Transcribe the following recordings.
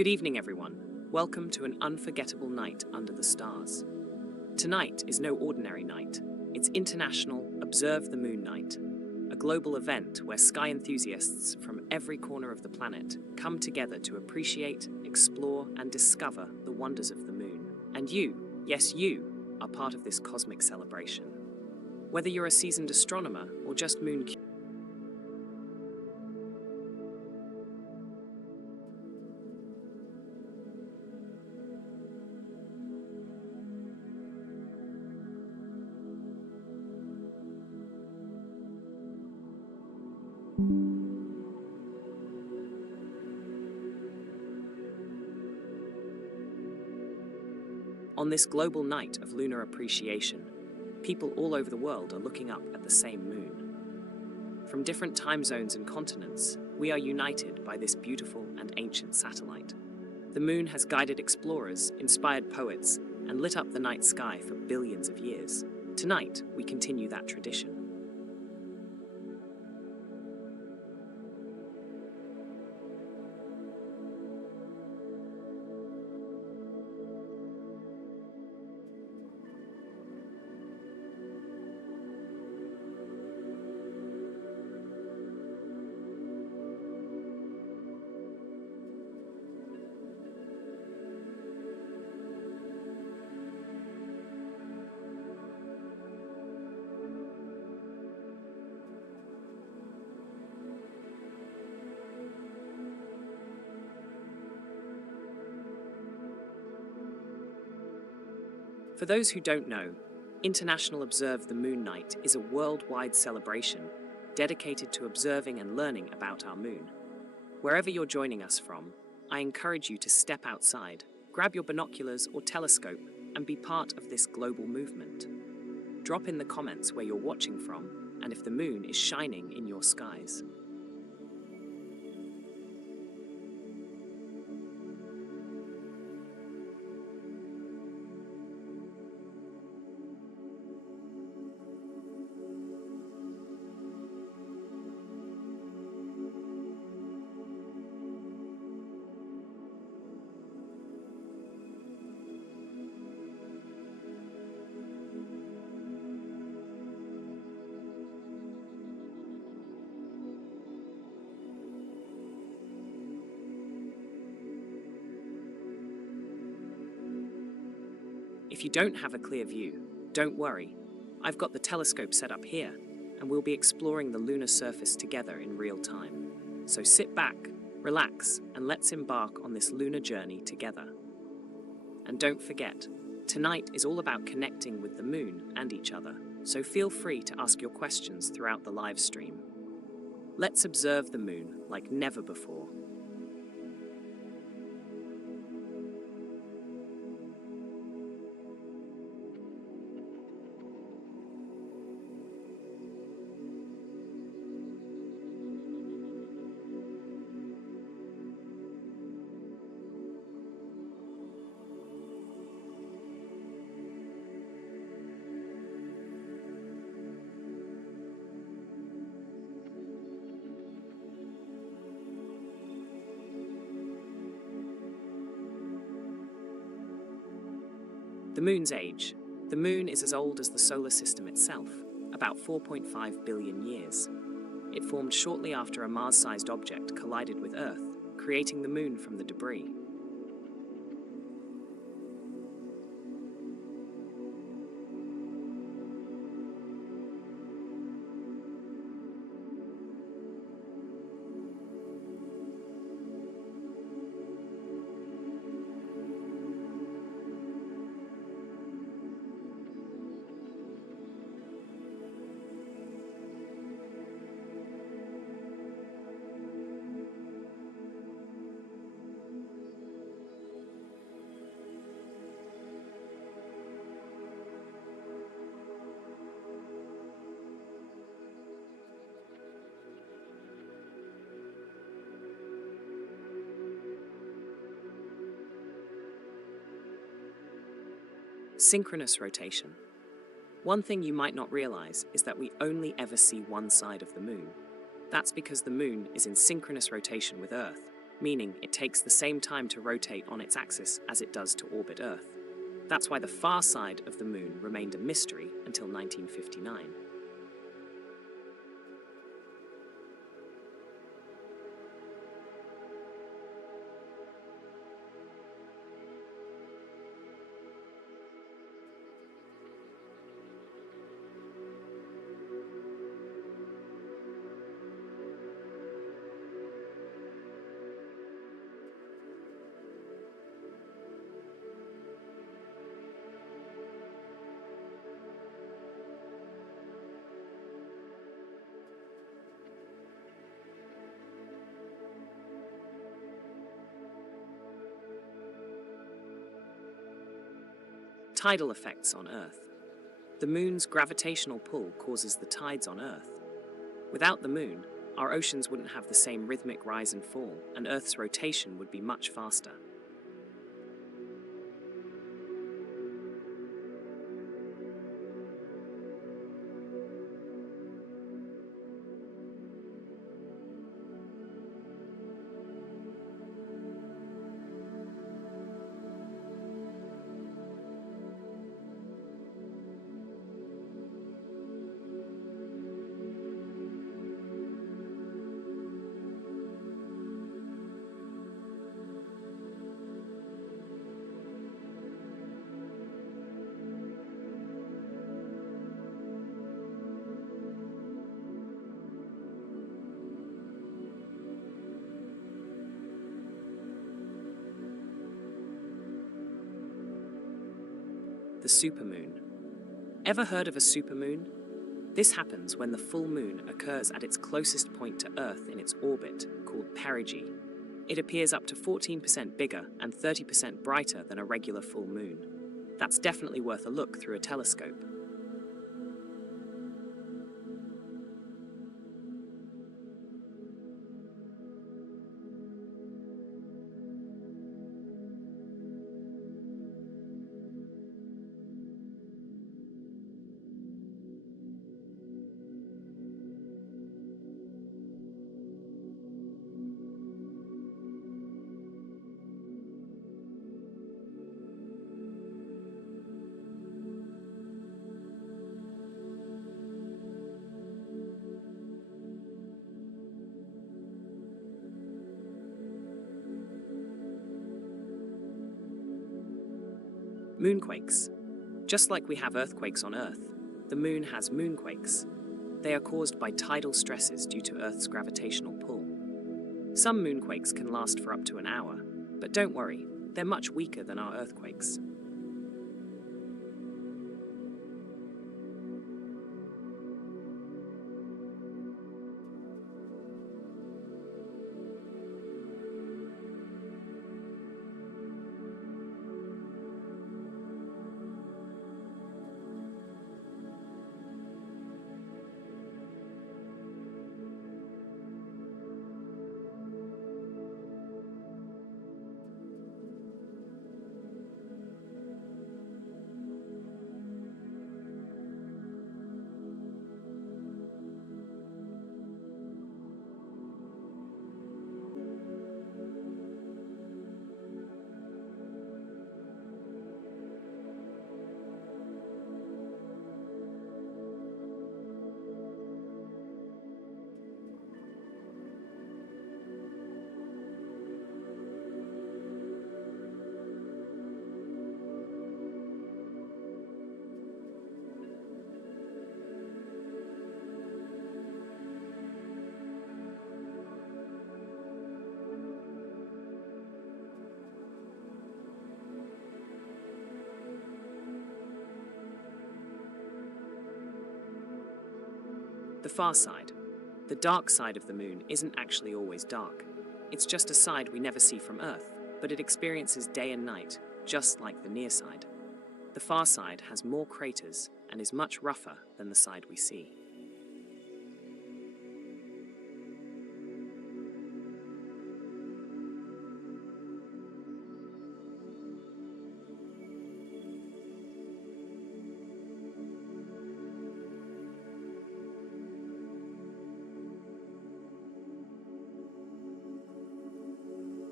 Good evening, everyone. Welcome to an unforgettable night under the stars. Tonight is no ordinary night. It's International Observe the Moon Night, a global event where sky enthusiasts from every corner of the planet come together to appreciate, explore, and discover the wonders of the moon. And you, yes you, are part of this cosmic celebration. Whether you're a seasoned astronomer or just moon curious, on this global night of lunar appreciation, people all over the world are looking up at the same moon. From different time zones and continents, we are united by this beautiful and ancient satellite. The moon has guided explorers, inspired poets, and lit up the night sky for billions of years. Tonight, we continue that tradition. For those who don't know, International Observe the Moon Night is a worldwide celebration dedicated to observing and learning about our moon. Wherever you're joining us from, I encourage you to step outside, grab your binoculars or telescope, and be part of this global movement. Drop in the comments where you're watching from and if the moon is shining in your skies. If you don't have a clear view, don't worry. I've got the telescope set up here, and we'll be exploring the lunar surface together in real time. So sit back, relax, and let's embark on this lunar journey together. And don't forget, tonight is all about connecting with the moon and each other, so feel free to ask your questions throughout the live stream. Let's observe the moon like never before. The moon's age. The moon is as old as the solar system itself, about 4.5 billion years. It formed shortly after a Mars-sized object collided with Earth, creating the moon from the debris. Synchronous rotation. One thing you might not realize is that we only ever see one side of the moon. That's because the moon is in synchronous rotation with Earth, meaning it takes the same time to rotate on its axis as it does to orbit Earth. That's why the far side of the Moon remained a mystery until 1959. Tidal effects on Earth. The Moon's gravitational pull causes the tides on Earth. Without the Moon, our oceans wouldn't have the same rhythmic rise and fall, and Earth's rotation would be much faster. The supermoon. Ever heard of a supermoon? This happens when the full moon occurs at its closest point to Earth in its orbit, called perigee. It appears up to 14% bigger and 30% brighter than a regular full moon. That's definitely worth a look through a telescope. Moonquakes. Just like we have earthquakes on Earth, the Moon has moonquakes. They are caused by tidal stresses due to Earth's gravitational pull. Some moonquakes can last for up to an hour, but don't worry, they're much weaker than our earthquakes. The far side. The dark side of the Moon isn't actually always dark. It's just a side we never see from Earth, but it experiences day and night, just like the near side. The far side has more craters and is much rougher than the side we see.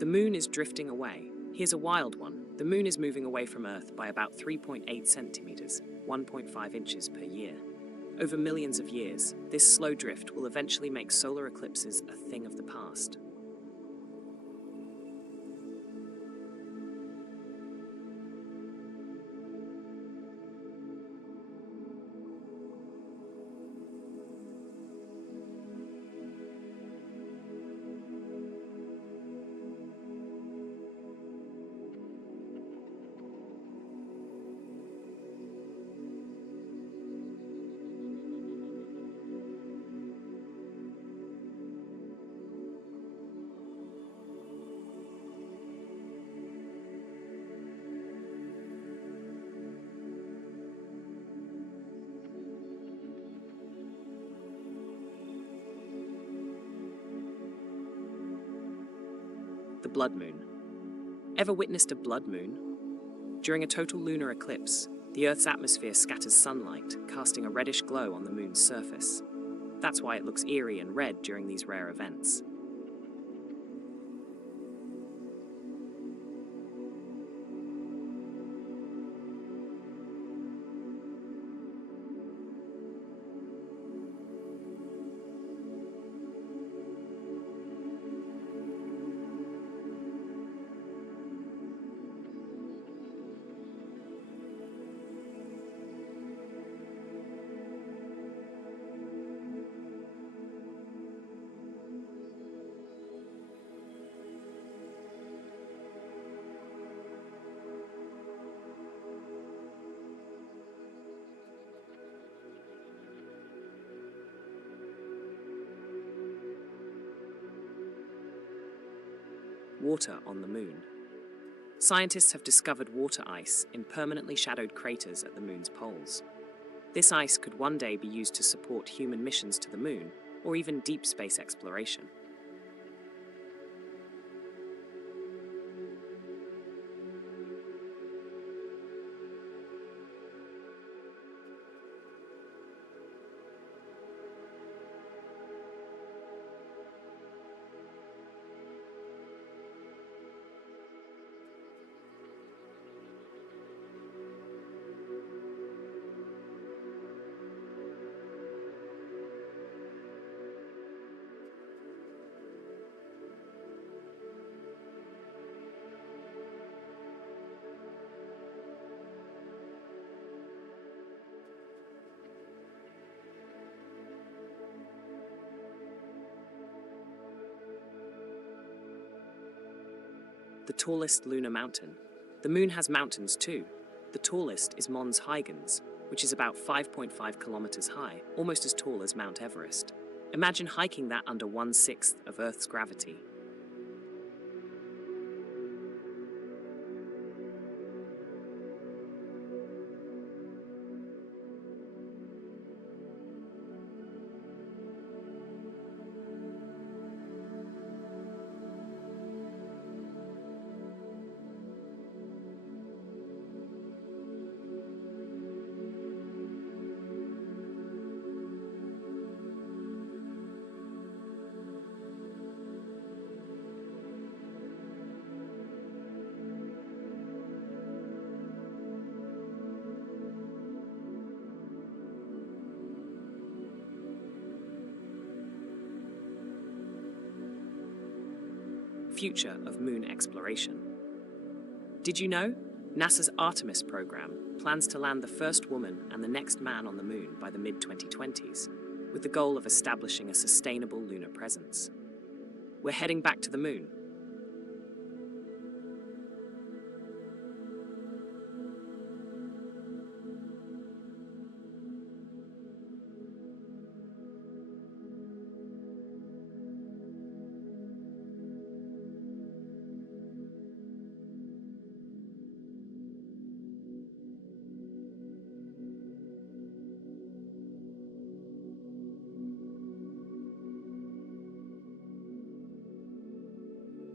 The moon is drifting away. Here's a wild one. The moon is moving away from Earth by about 3.8 centimeters, 1.5 inches per year. Over millions of years, this slow drift will eventually make solar eclipses a thing of the past. The blood moon. Ever witnessed a blood moon? During a total lunar eclipse, the Earth's atmosphere scatters sunlight, casting a reddish glow on the moon's surface. That's why it looks eerie and red during these rare events. Water on the moon. Scientists have discovered water ice in permanently shadowed craters at the moon's poles. This ice could one day be used to support human missions to the moon, or even deep space exploration. The tallest lunar mountain. The moon has mountains too. The tallest is Mons Huygens, which is about 5.5 kilometers high, almost as tall as Mount Everest. Imagine hiking that under 1/6 of Earth's gravity. Future of moon exploration. Did you know? NASA's Artemis program plans to land the first woman and the next man on the moon by the mid-2020s, with the goal of establishing a sustainable lunar presence. We're heading back to the moon.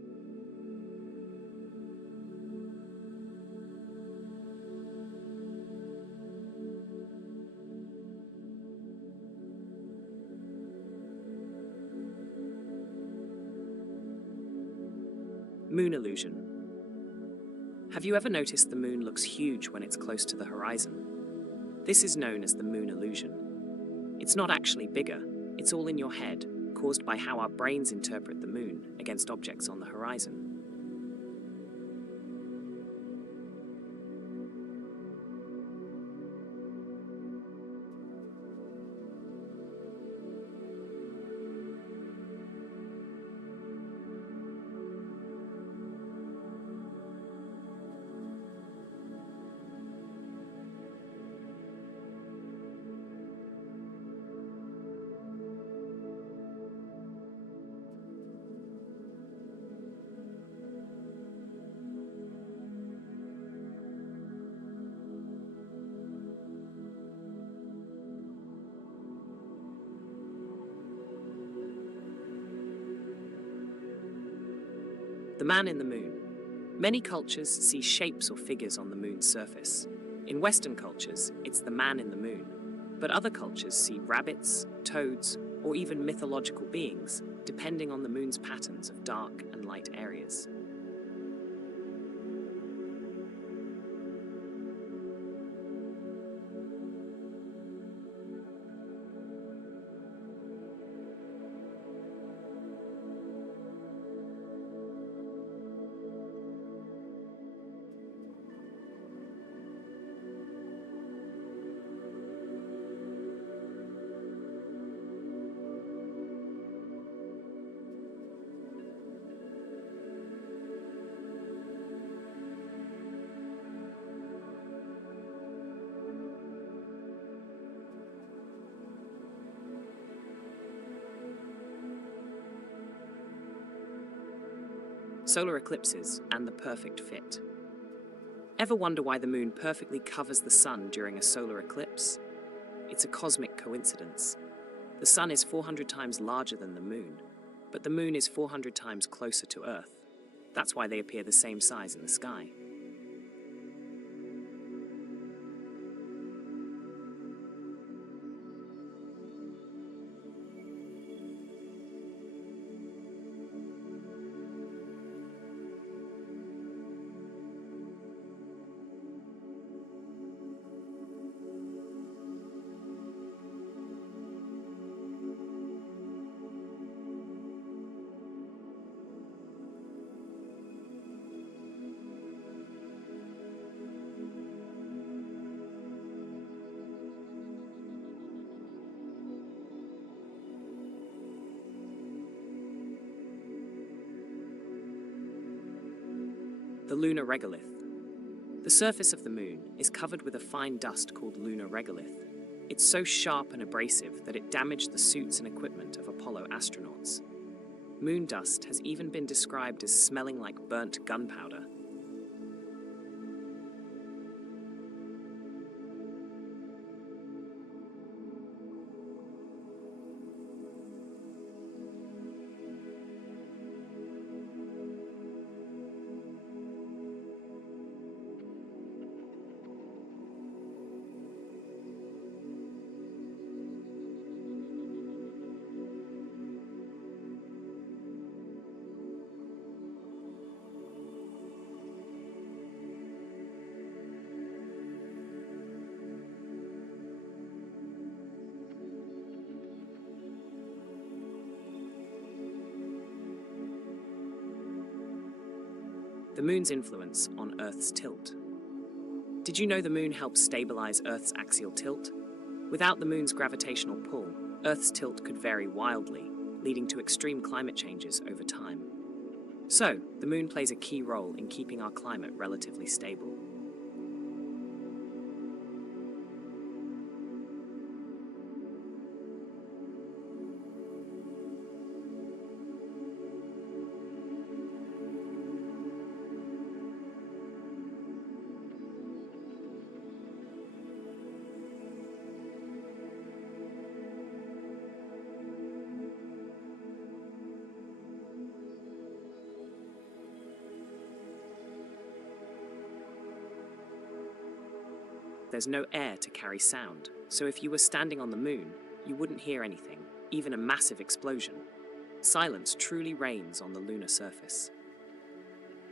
Moon illusion. Have you ever noticed the moon looks huge when it's close to the horizon? This is known as the moon illusion. It's not actually bigger, it's all in your head, caused by how our brains interpret the moon against objects on the horizon. The man in the moon. Many cultures see shapes or figures on the moon's surface. In Western cultures, it's the man in the moon. But other cultures see rabbits, toads, or even mythological beings, depending on the moon's patterns of dark and light areas. Solar eclipses and the perfect fit. Ever wonder why the moon perfectly covers the sun during a solar eclipse? It's a cosmic coincidence. The sun is 400 times larger than the moon, but the moon is 400 times closer to Earth. That's why they appear the same size in the sky. The lunar regolith. The surface of the moon is covered with a fine dust called lunar regolith. It's so sharp and abrasive that it damaged the suits and equipment of Apollo astronauts. Moon dust has even been described as smelling like burnt gunpowder. The moon's influence on Earth's tilt. Did you know the moon helps stabilize Earth's axial tilt? Without the moon's gravitational pull, Earth's tilt could vary wildly, leading to extreme climate changes over time. So, the moon plays a key role in keeping our climate relatively stable. There's no air to carry sound, so if you were standing on the moon, you wouldn't hear anything, even a massive explosion. Silence truly reigns on the lunar surface.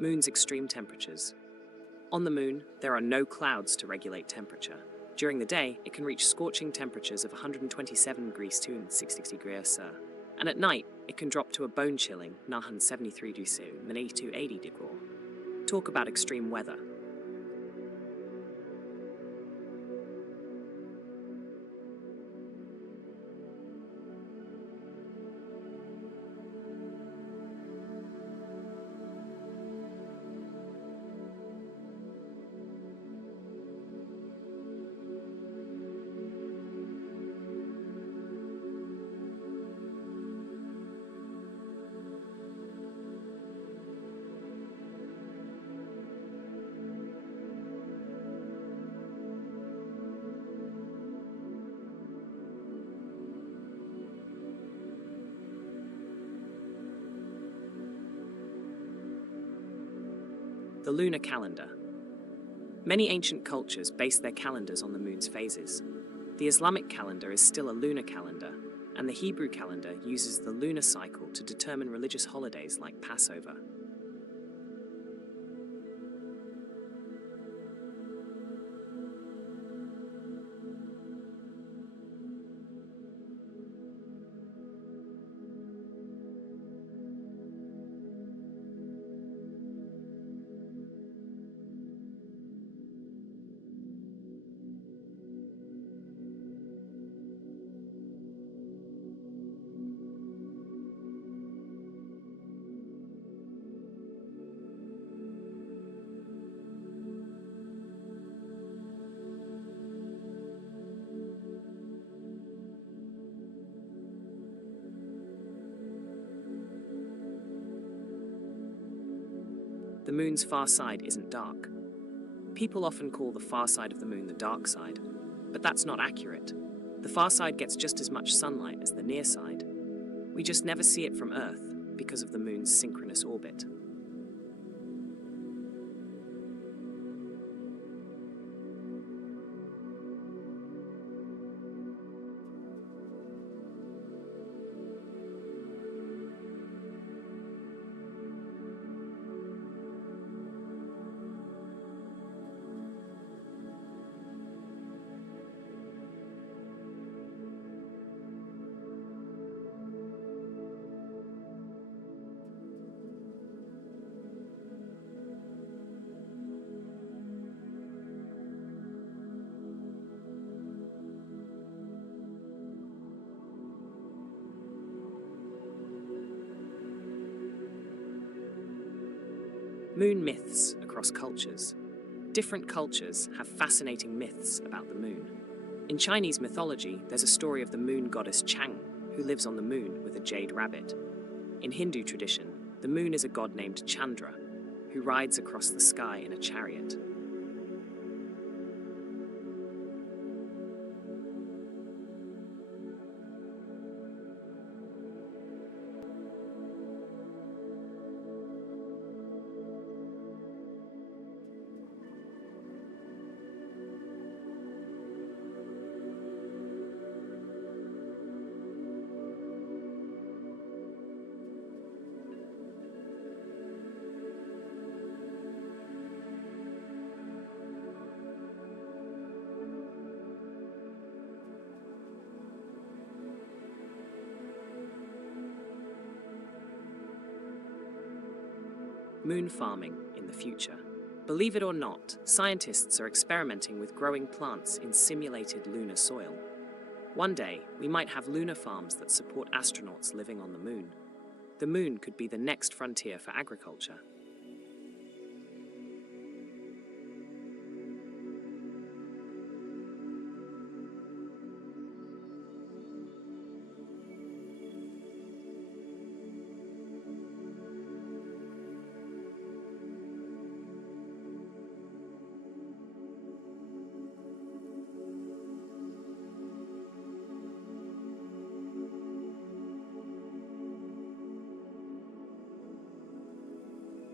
Moon's extreme temperatures. On the Moon, there are no clouds to regulate temperature. During the day, it can reach scorching temperatures of 127 degrees to 60 degrees C. And at night, it can drop to a bone-chilling 73 degrees to 80 degrees. Talk about extreme weather. The lunar calendar. Many ancient cultures based their calendars on the moon's phases. The Islamic calendar is still a lunar calendar, and the Hebrew calendar uses the lunar cycle to determine religious holidays like Passover. The moon's far side isn't dark. People often call the far side of the moon the dark side, but that's not accurate. The far side gets just as much sunlight as the near side. We just never see it from Earth because of the moon's synchronous orbit. Moon myths across cultures. Different cultures have fascinating myths about the moon. In Chinese mythology, there's a story of the moon goddess Chang, who lives on the moon with a jade rabbit. In Hindu tradition, the moon is a god named Chandra, who rides across the sky in a chariot. Moon farming in the future. Believe it or not, scientists are experimenting with growing plants in simulated lunar soil. One day, we might have lunar farms that support astronauts living on the moon. The moon could be the next frontier for agriculture.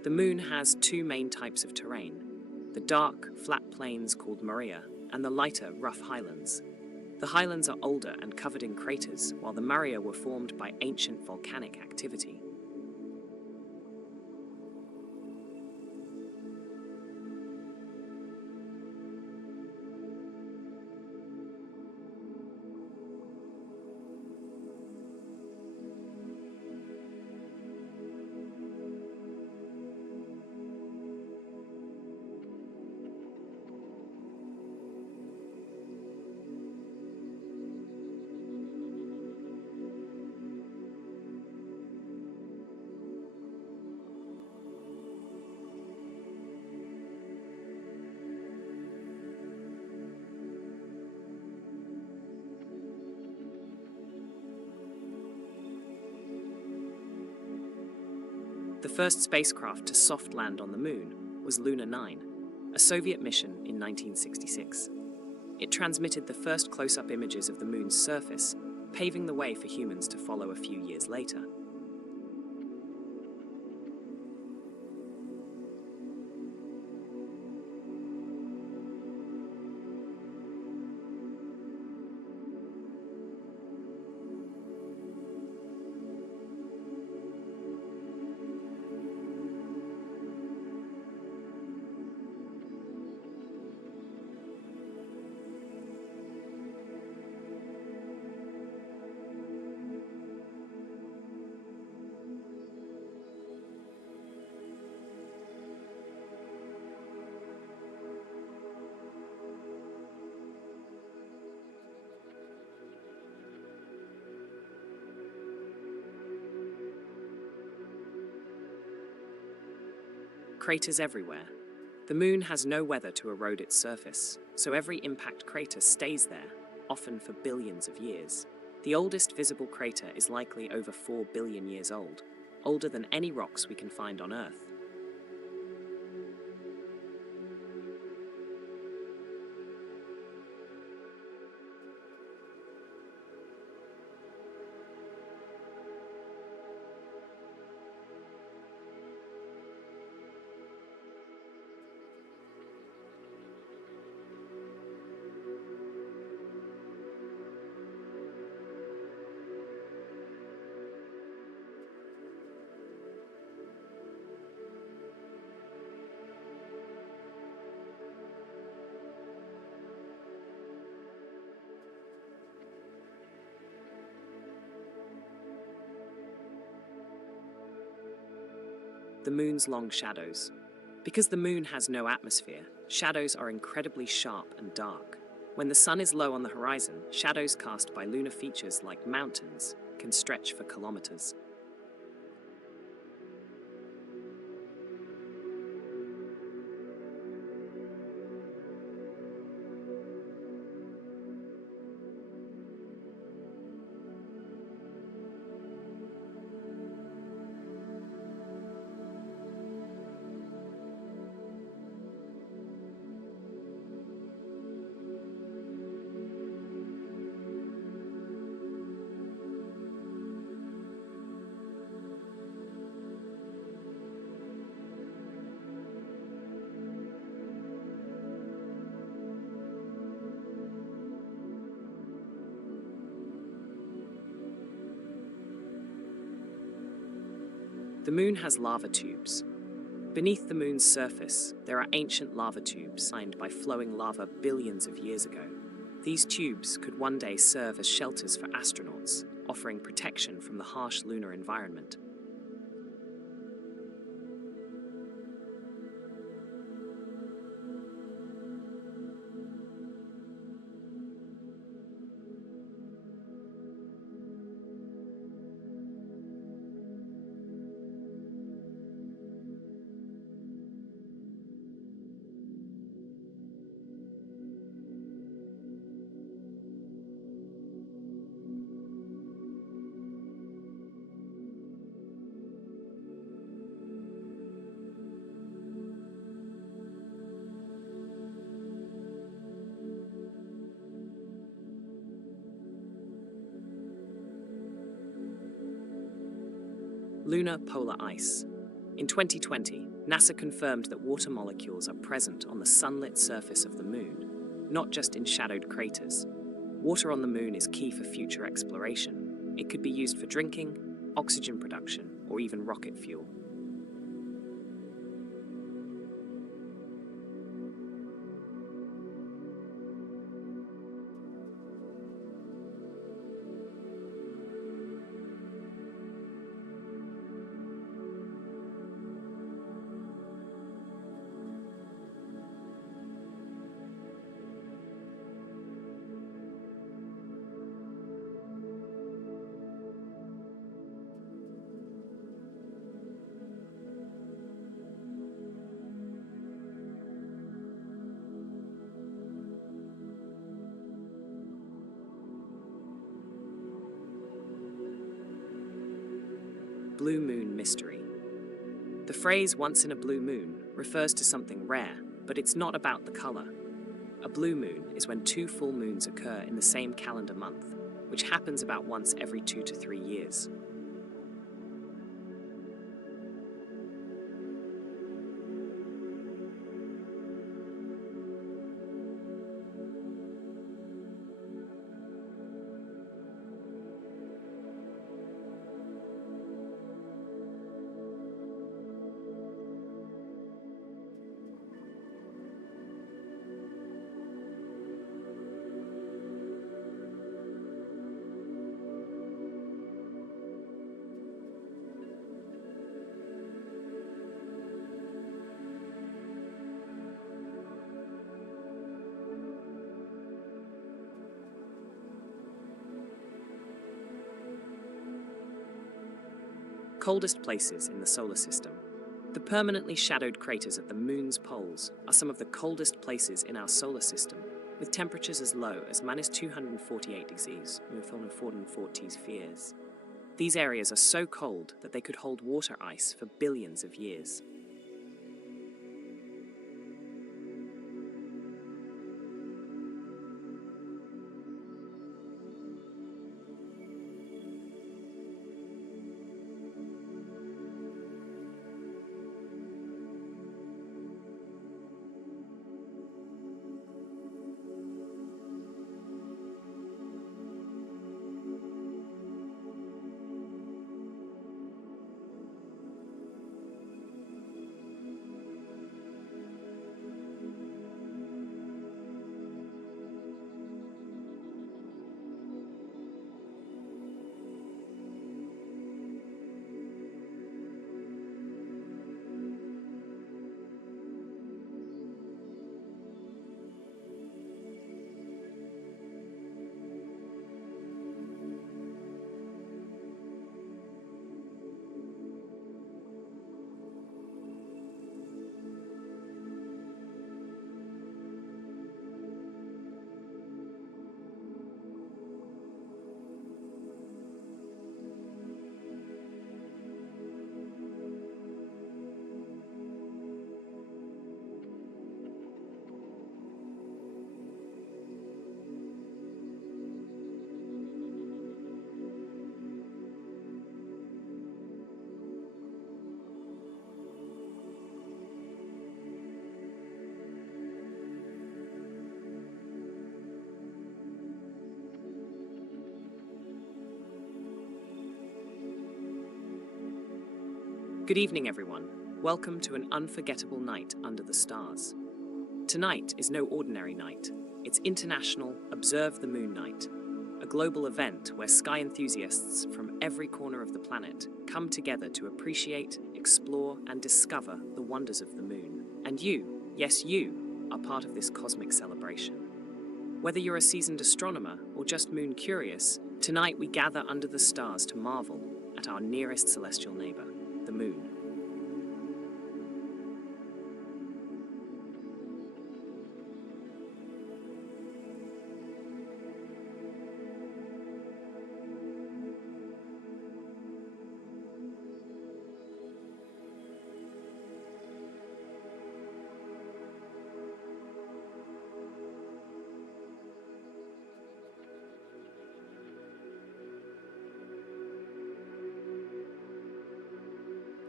The Moon has two main types of terrain: the dark, flat plains called Maria, and the lighter, rough highlands. The highlands are older and covered in craters, while the Maria were formed by ancient volcanic activity. The first spacecraft to soft land on the Moon was Luna 9, a Soviet mission in 1966. It transmitted the first close-up images of the Moon's surface, paving the way for humans to follow a few years later. Craters everywhere. The Moon has no weather to erode its surface, so every impact crater stays there, often for billions of years. The oldest visible crater is likely over 4 billion years old, older than any rocks we can find on Earth. The Moon's long shadows. Because the Moon has no atmosphere, shadows are incredibly sharp and dark. When the sun is low on the horizon, shadows cast by lunar features like mountains can stretch for kilometers. The Moon has lava tubes. Beneath the Moon's surface, there are ancient lava tubes lined by flowing lava billions of years ago. These tubes could one day serve as shelters for astronauts, offering protection from the harsh lunar environment. Lunar polar ice. In 2020, NASA confirmed that water molecules are present on the sunlit surface of the moon, not just in shadowed craters. Water on the moon is key for future exploration. It could be used for drinking, oxygen production, or even rocket fuel. Blue moon mystery. The phrase "once in a blue moon" refers to something rare, but it's not about the color. A blue moon is when two full moons occur in the same calendar month, which happens about once every 2 to 3 years. Coldest places in the solar system. The permanently shadowed craters at the moon's poles are some of the coldest places in our solar system, with temperatures as low as -248 degrees, 440 These areas are so cold that they could hold water ice for billions of years. Good evening, everyone. Welcome to an unforgettable night under the stars. Tonight is no ordinary night. It's International Observe the Moon Night, a global event where sky enthusiasts from every corner of the planet come together to appreciate, explore, and discover the wonders of the moon. And you, yes you, are part of this cosmic celebration. Whether you're a seasoned astronomer or just moon curious, tonight we gather under the stars to marvel at our nearest celestial neighbor, the moon.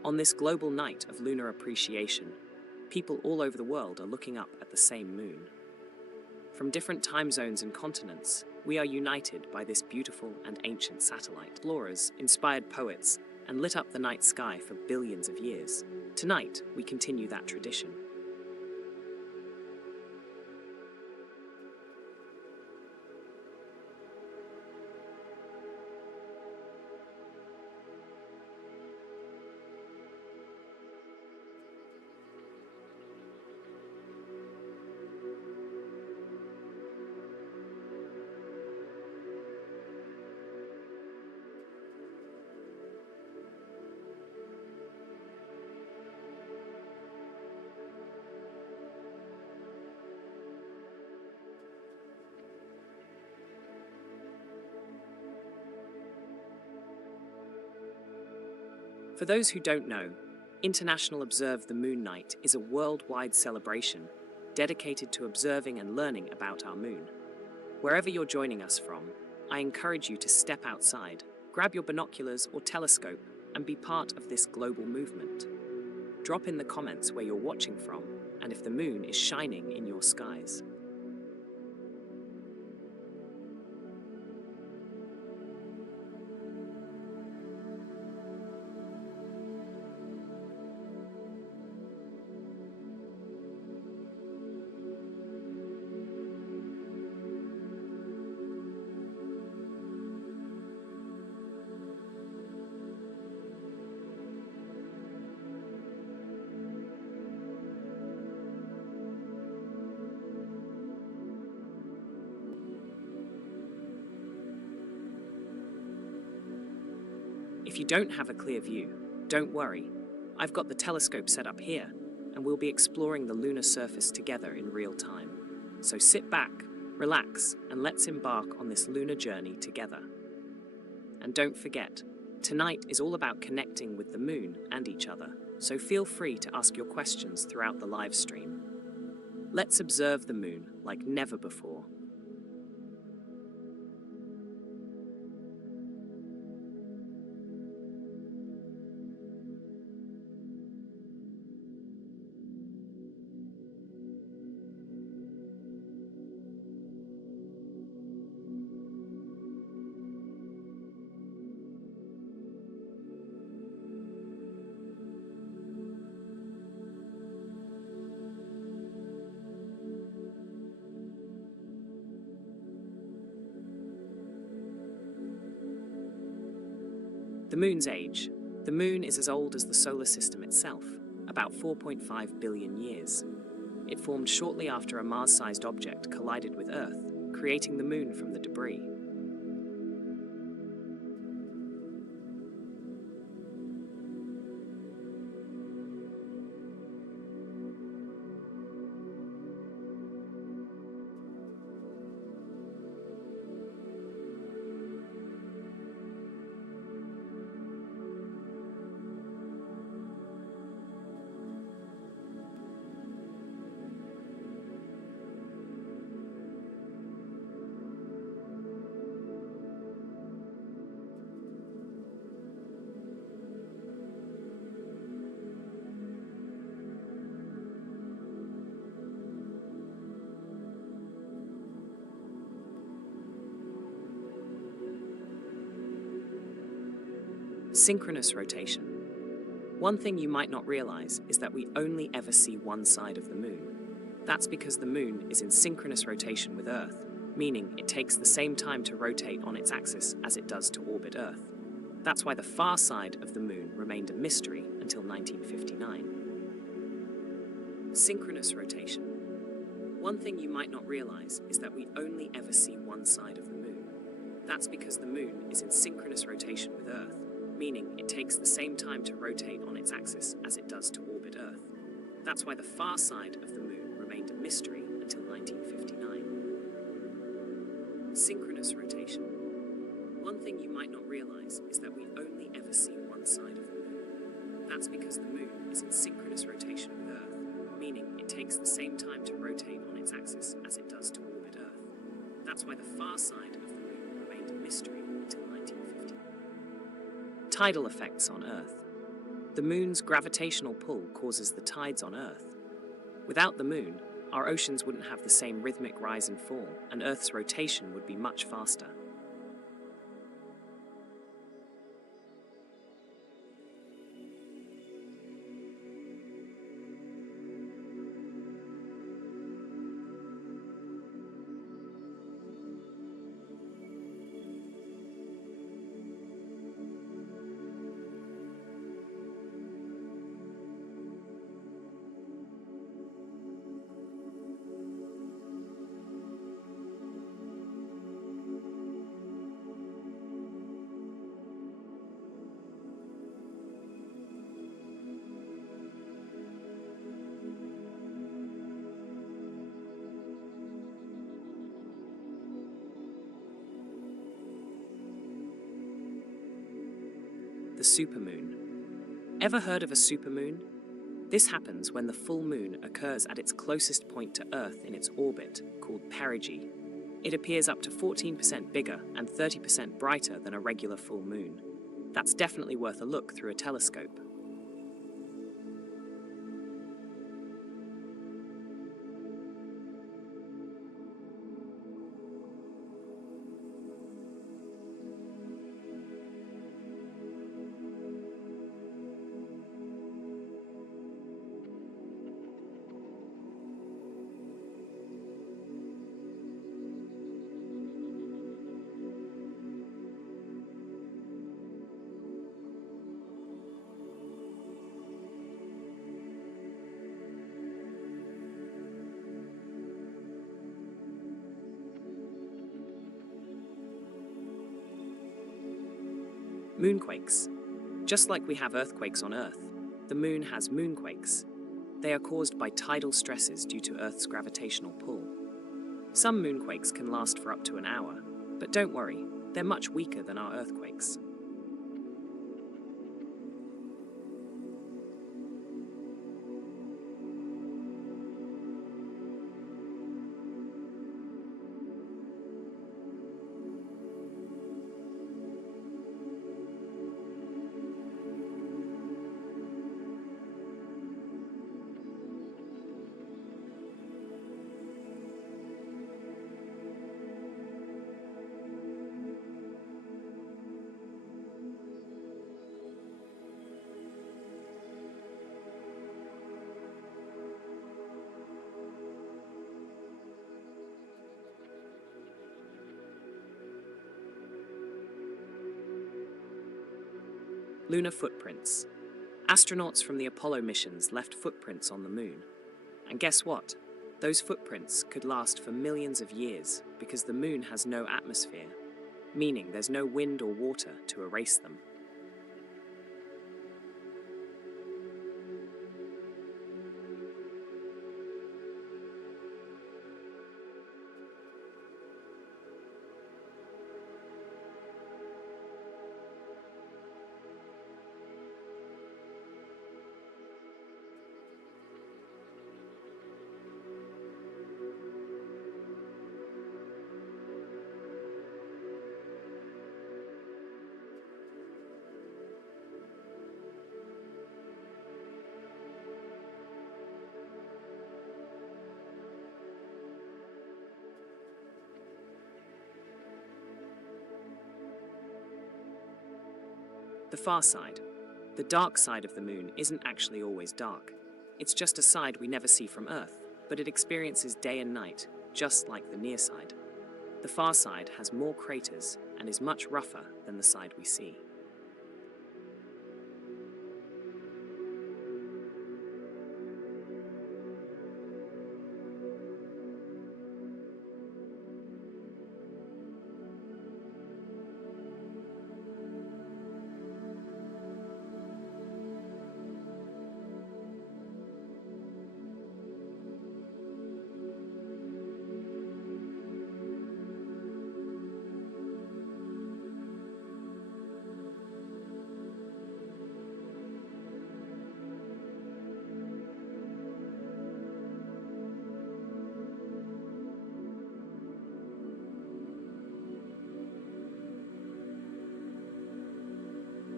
On this global night of lunar appreciation, people all over the world are looking up at the same moon. From different time zones and continents, we are united by this beautiful and ancient satellite. Explorers inspired poets and lit up the night sky for billions of years. Tonight, we continue that tradition. For those who don't know, International Observe the Moon Night is a worldwide celebration dedicated to observing and learning about our moon. Wherever you're joining us from, I encourage you to step outside, grab your binoculars or telescope, and be part of this global movement. Drop in the comments where you're watching from and if the moon is shining in your skies. If you don't have a clear view, don't worry. I've got the telescope set up here, and we'll be exploring the lunar surface together in real time. So sit back, relax, and let's embark on this lunar journey together. And don't forget, tonight is all about connecting with the moon and each other, so feel free to ask your questions throughout the live stream. Let's observe the moon like never before. The moon's age. The moon is as old as the solar system itself, about 4.5 billion years. It formed shortly after a Mars-sized object collided with Earth, creating the moon from the debris. Synchronous rotation. One thing you might not realize is that we only ever see one side of the moon. That's because the moon is in synchronous rotation with Earth, meaning it takes the same time to rotate on its axis as it does to orbit Earth. That's why the far side of the moon remained a mystery until 1959. Synchronous rotation. One thing you might not realize is that we only ever see one side of the moon. That's because the moon is in synchronous rotation with Earth, meaning it takes the same time to rotate on its axis as it does to orbit Earth. That's why the far side of the moon remained a mystery until 1959. Synchronous rotation. One thing you might not realize is that we only ever see one side of the moon. That's because the moon is in synchronous rotation with Earth, meaning it takes the same time to rotate on its axis as it does to orbit Earth. That's why the far side of the moon remained a mystery until 1950. Tidal effects on Earth. The moon's gravitational pull causes the tides on Earth. Without the moon, our oceans wouldn't have the same rhythmic rise and fall, and Earth's rotation would be much faster. The supermoon. Ever heard of a supermoon? This happens when the full moon occurs at its closest point to Earth in its orbit, called perigee. It appears up to 14% bigger and 30% brighter than a regular full moon. That's definitely worth a look through a telescope. Moonquakes. Just like we have earthquakes on Earth, the moon has moonquakes. They are caused by tidal stresses due to Earth's gravitational pull. Some moonquakes can last for up to an hour, but don't worry, they're much weaker than our earthquakes. Lunar footprints. Astronauts from the Apollo missions left footprints on the moon. And guess what? Those footprints could last for millions of years because the moon has no atmosphere, meaning there's no wind or water to erase them. The far side. The dark side of the moon isn't actually always dark. It's just a side we never see from Earth, but it experiences day and night, just like the near side. The far side has more craters and is much rougher than the side we see.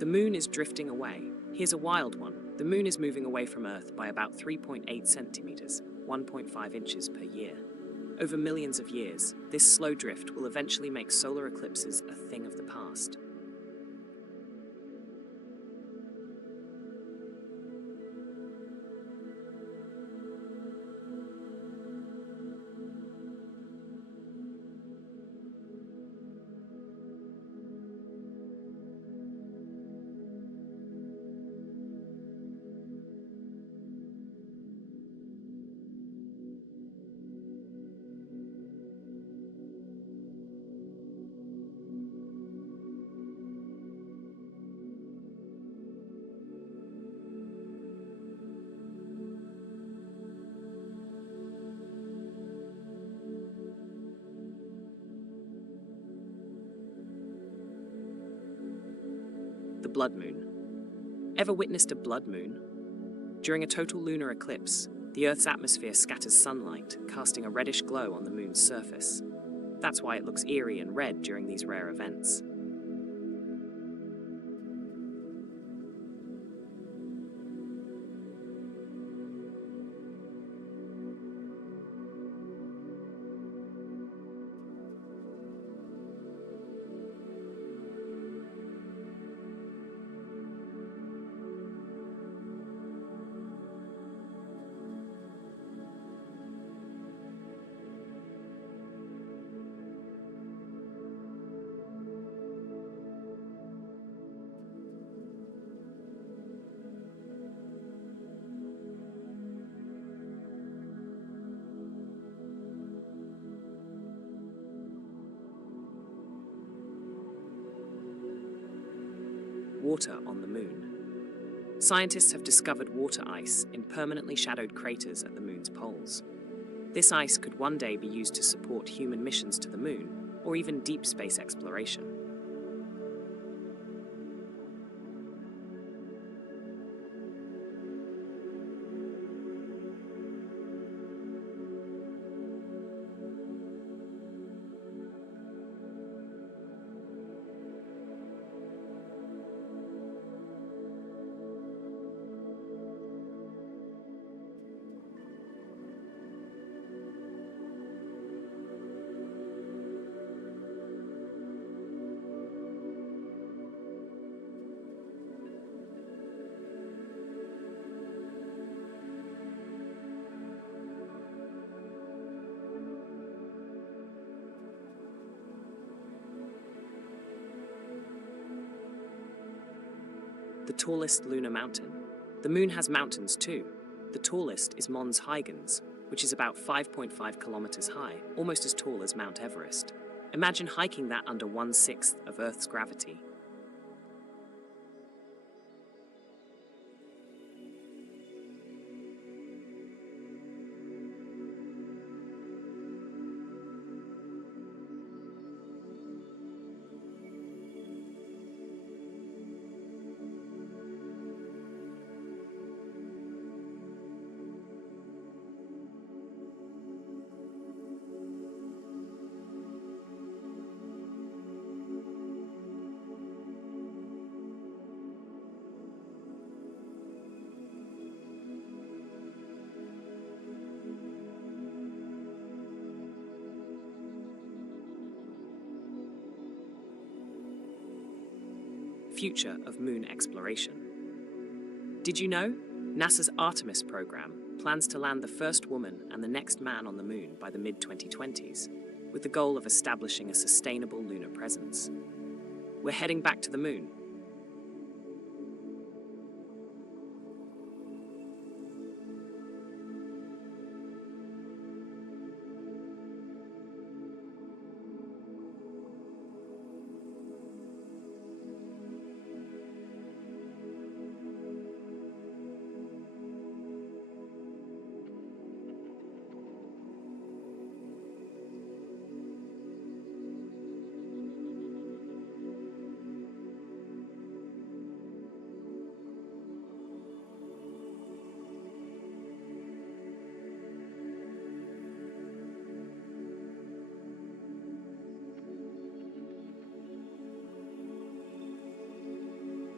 The moon is drifting away. Here's a wild one. The moon is moving away from Earth by about 3.8 centimeters, 1.5 inches per year. Over millions of years, this slow drift will eventually make solar eclipses a thing of the past. The blood moon. Ever witnessed a blood moon? During a total lunar eclipse, the Earth's atmosphere scatters sunlight, casting a reddish glow on the moon's surface. That's why it looks eerie and red during these rare events. Water on the moon. Scientists have discovered water ice in permanently shadowed craters at the moon's poles. This ice could one day be used to support human missions to the moon, or even deep space exploration. The tallest lunar mountain. The moon has mountains too. The tallest is Mons Huygens, which is about 5.5 kilometers high, almost as tall as Mount Everest. Imagine hiking that under 1/6 of Earth's gravity. Future of moon exploration. Did you know? NASA's Artemis program plans to land the first woman and the next man on the moon by the mid-2020s, with the goal of establishing a sustainable lunar presence. We're heading back to the moon.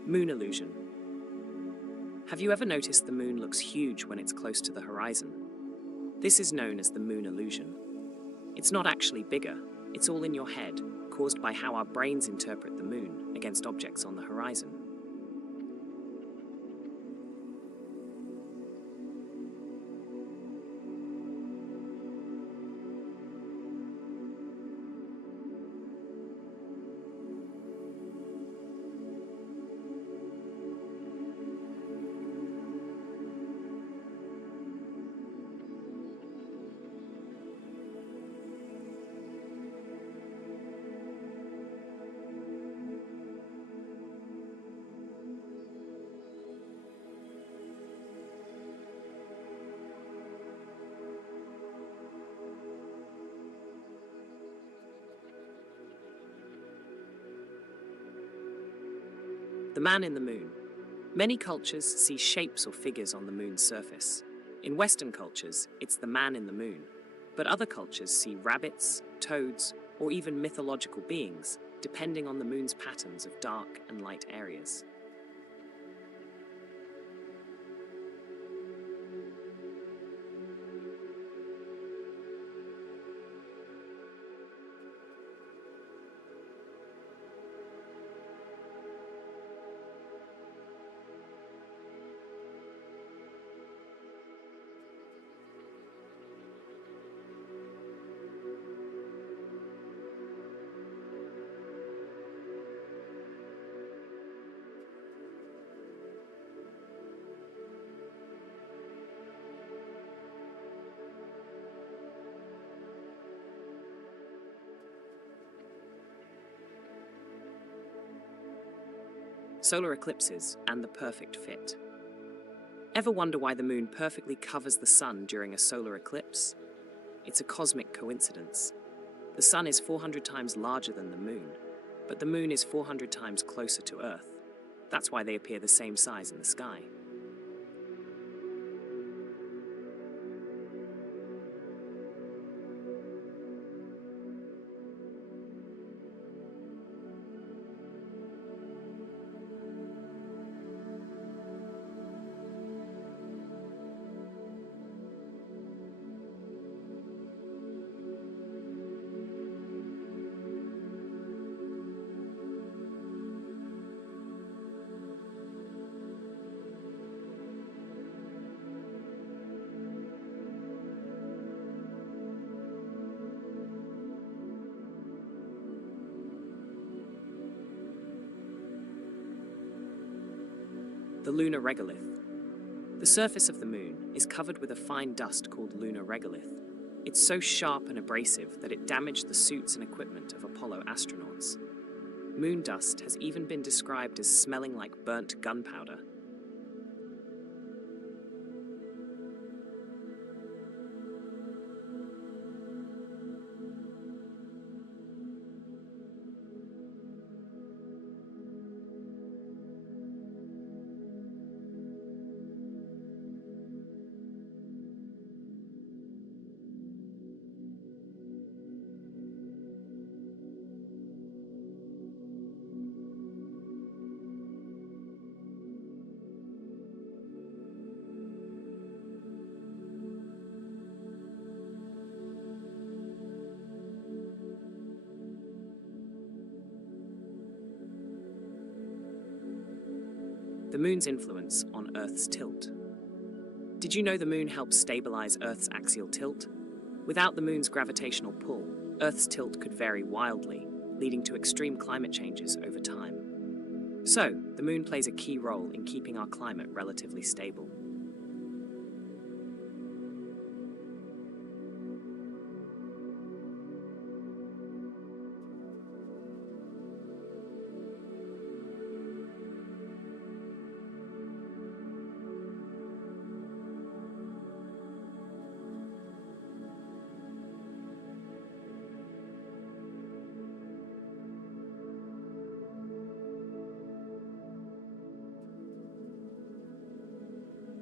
Moon illusion. Have you ever noticed the moon looks huge when it's close to the horizon? This is known as the moon illusion. It's not actually bigger, it's all in your head, caused by how our brains interpret the moon against objects on the horizon. The man in the moon. Many cultures see shapes or figures on the moon's surface. In Western cultures, it's the man in the moon, but other cultures see rabbits, toads, or even mythological beings, depending on the moon's patterns of dark and light areas. Solar eclipses and the perfect fit. Ever wonder why the moon perfectly covers the sun during a solar eclipse? It's a cosmic coincidence. The sun is 400 times larger than the moon, but the moon is 400 times closer to Earth. That's why they appear the same size in the sky. The lunar regolith. The surface of the moon is covered with a fine dust called lunar regolith. It's so sharp and abrasive that it damaged the suits and equipment of Apollo astronauts. Moon dust has even been described as smelling like burnt gunpowder. The moon's influence on Earth's tilt. Did you know the moon helps stabilize Earth's axial tilt? Without the moon's gravitational pull, Earth's tilt could vary wildly, leading to extreme climate changes over time. So, the moon plays a key role in keeping our climate relatively stable.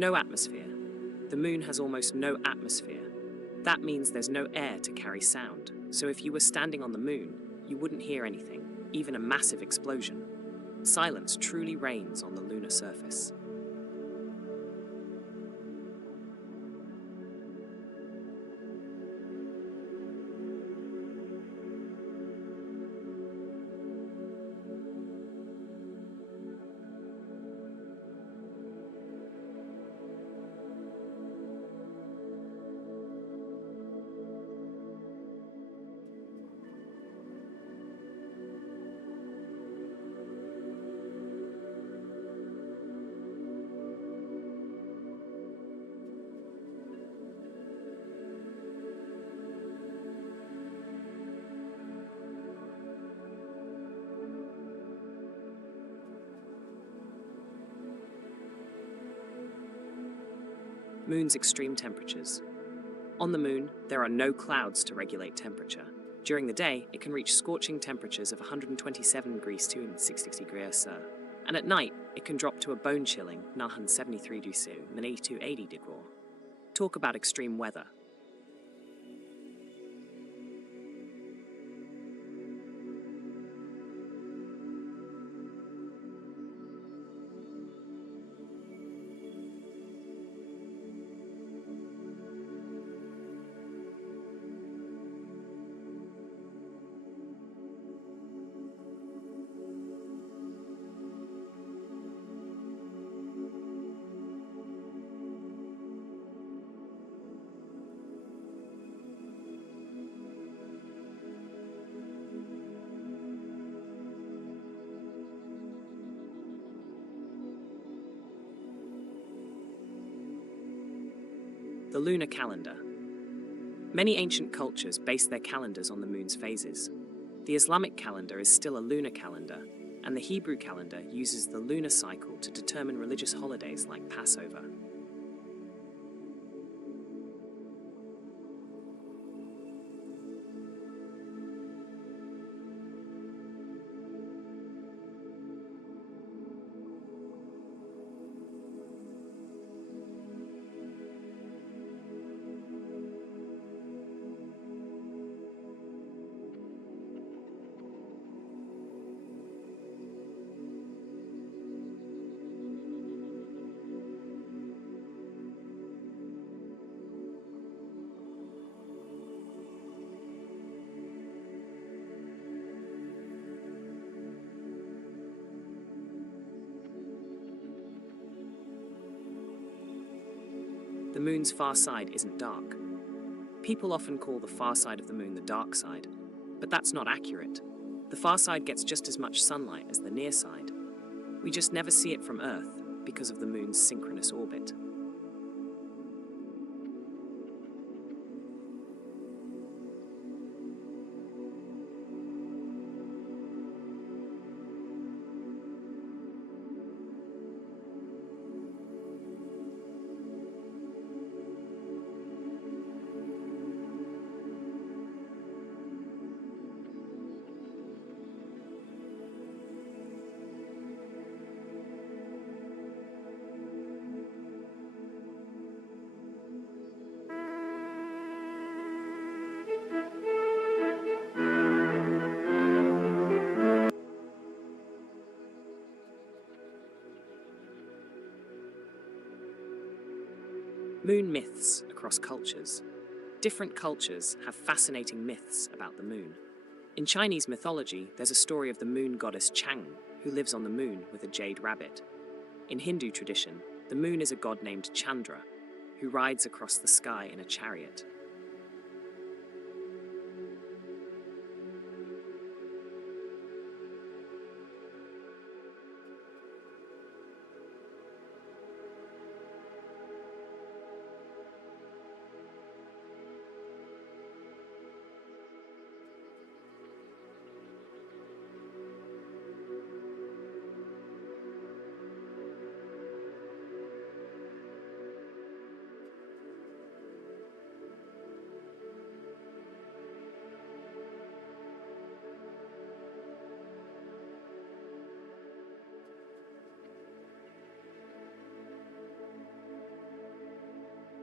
No atmosphere. The moon has almost no atmosphere. That means there's no air to carry sound, so if you were standing on the moon, you wouldn't hear anything, even a massive explosion. Silence truly reigns on the lunar surface. Moon's extreme temperatures. On the moon, there are no clouds to regulate temperature. During the day, it can reach scorching temperatures of 127 degrees to 260 degrees C. And at night, it can drop to a bone-chilling 973 degrees C, 80 degrees. Talk about extreme weather. The lunar calendar. Many ancient cultures base their calendars on the moon's phases. The Islamic calendar is still a lunar calendar, and the Hebrew calendar uses the lunar cycle to determine religious holidays like Passover. The moon's far side isn't dark. People often call the far side of the moon the dark side, but that's not accurate. The far side gets just as much sunlight as the near side. We just never see it from Earth because of the moon's synchronous orbit. Moon myths across cultures. Different cultures have fascinating myths about the moon. In Chinese mythology, there's a story of the moon goddess Chang, who lives on the moon with a jade rabbit. In Hindu tradition, the moon is a god named Chandra, who rides across the sky in a chariot.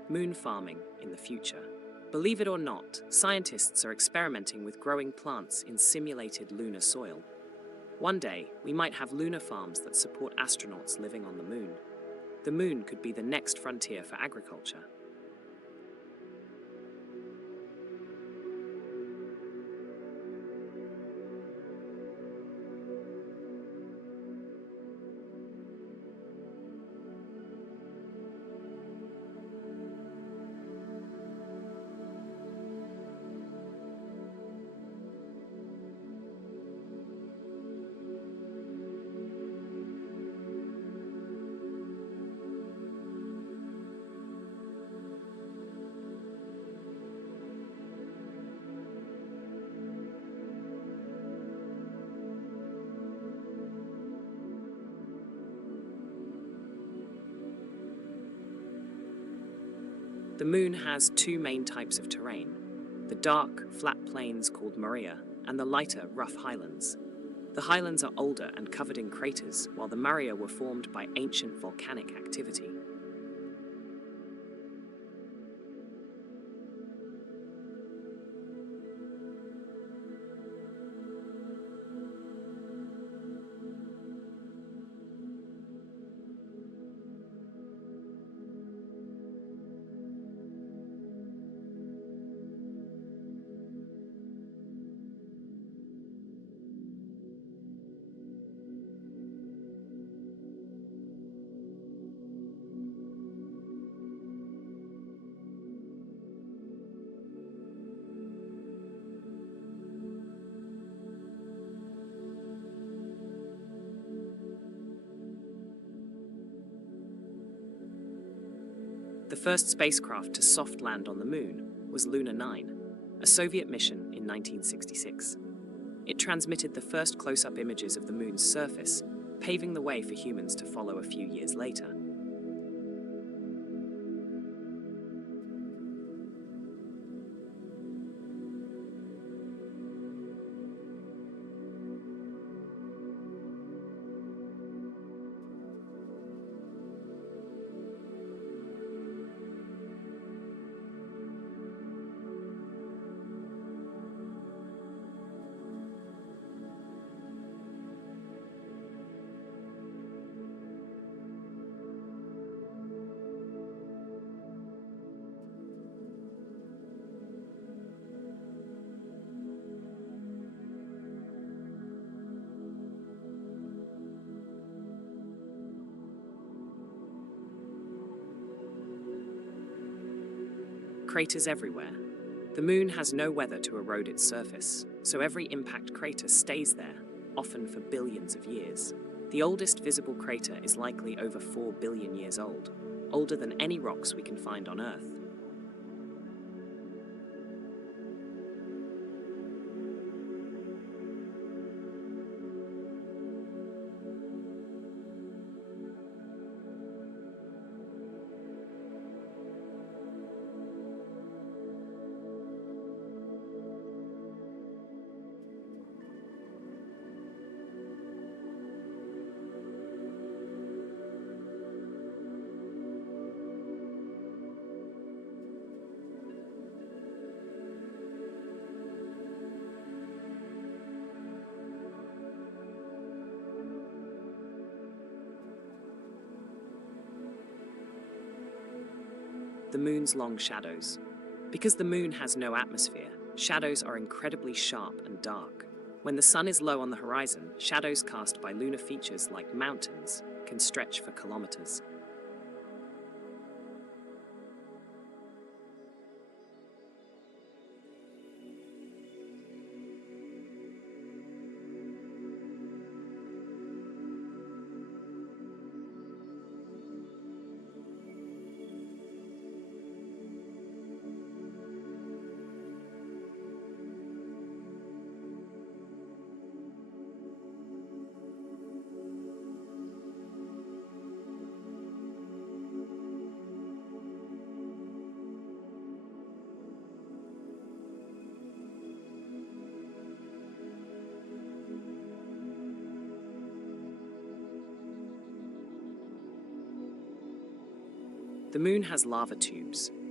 moon farming in the future. Believe it or not, scientists are experimenting with growing plants in simulated lunar soil. One day, we might have lunar farms that support astronauts living on the moon. The moon could be the next frontier for agriculture. The moon has two main types of terrain, the dark, flat plains called Maria and the lighter, rough highlands. The highlands are older and covered in craters, while the Maria were formed by ancient volcanic activity. The first spacecraft to soft land on the moon was Luna 9, a Soviet mission in 1966. It transmitted the first close-up images of the moon's surface, paving the way for humans to follow a few years later. Craters everywhere. The moon has no weather to erode its surface, so every impact crater stays there, often for billions of years. The oldest visible crater is likely over 4 billion years old, older than any rocks we can find on Earth. The moon's long shadows. Because the moon has no atmosphere, shadows are incredibly sharp and dark. When the sun is low on the horizon, shadows cast by lunar features like mountains can stretch for kilometers. The moon has lava tubes,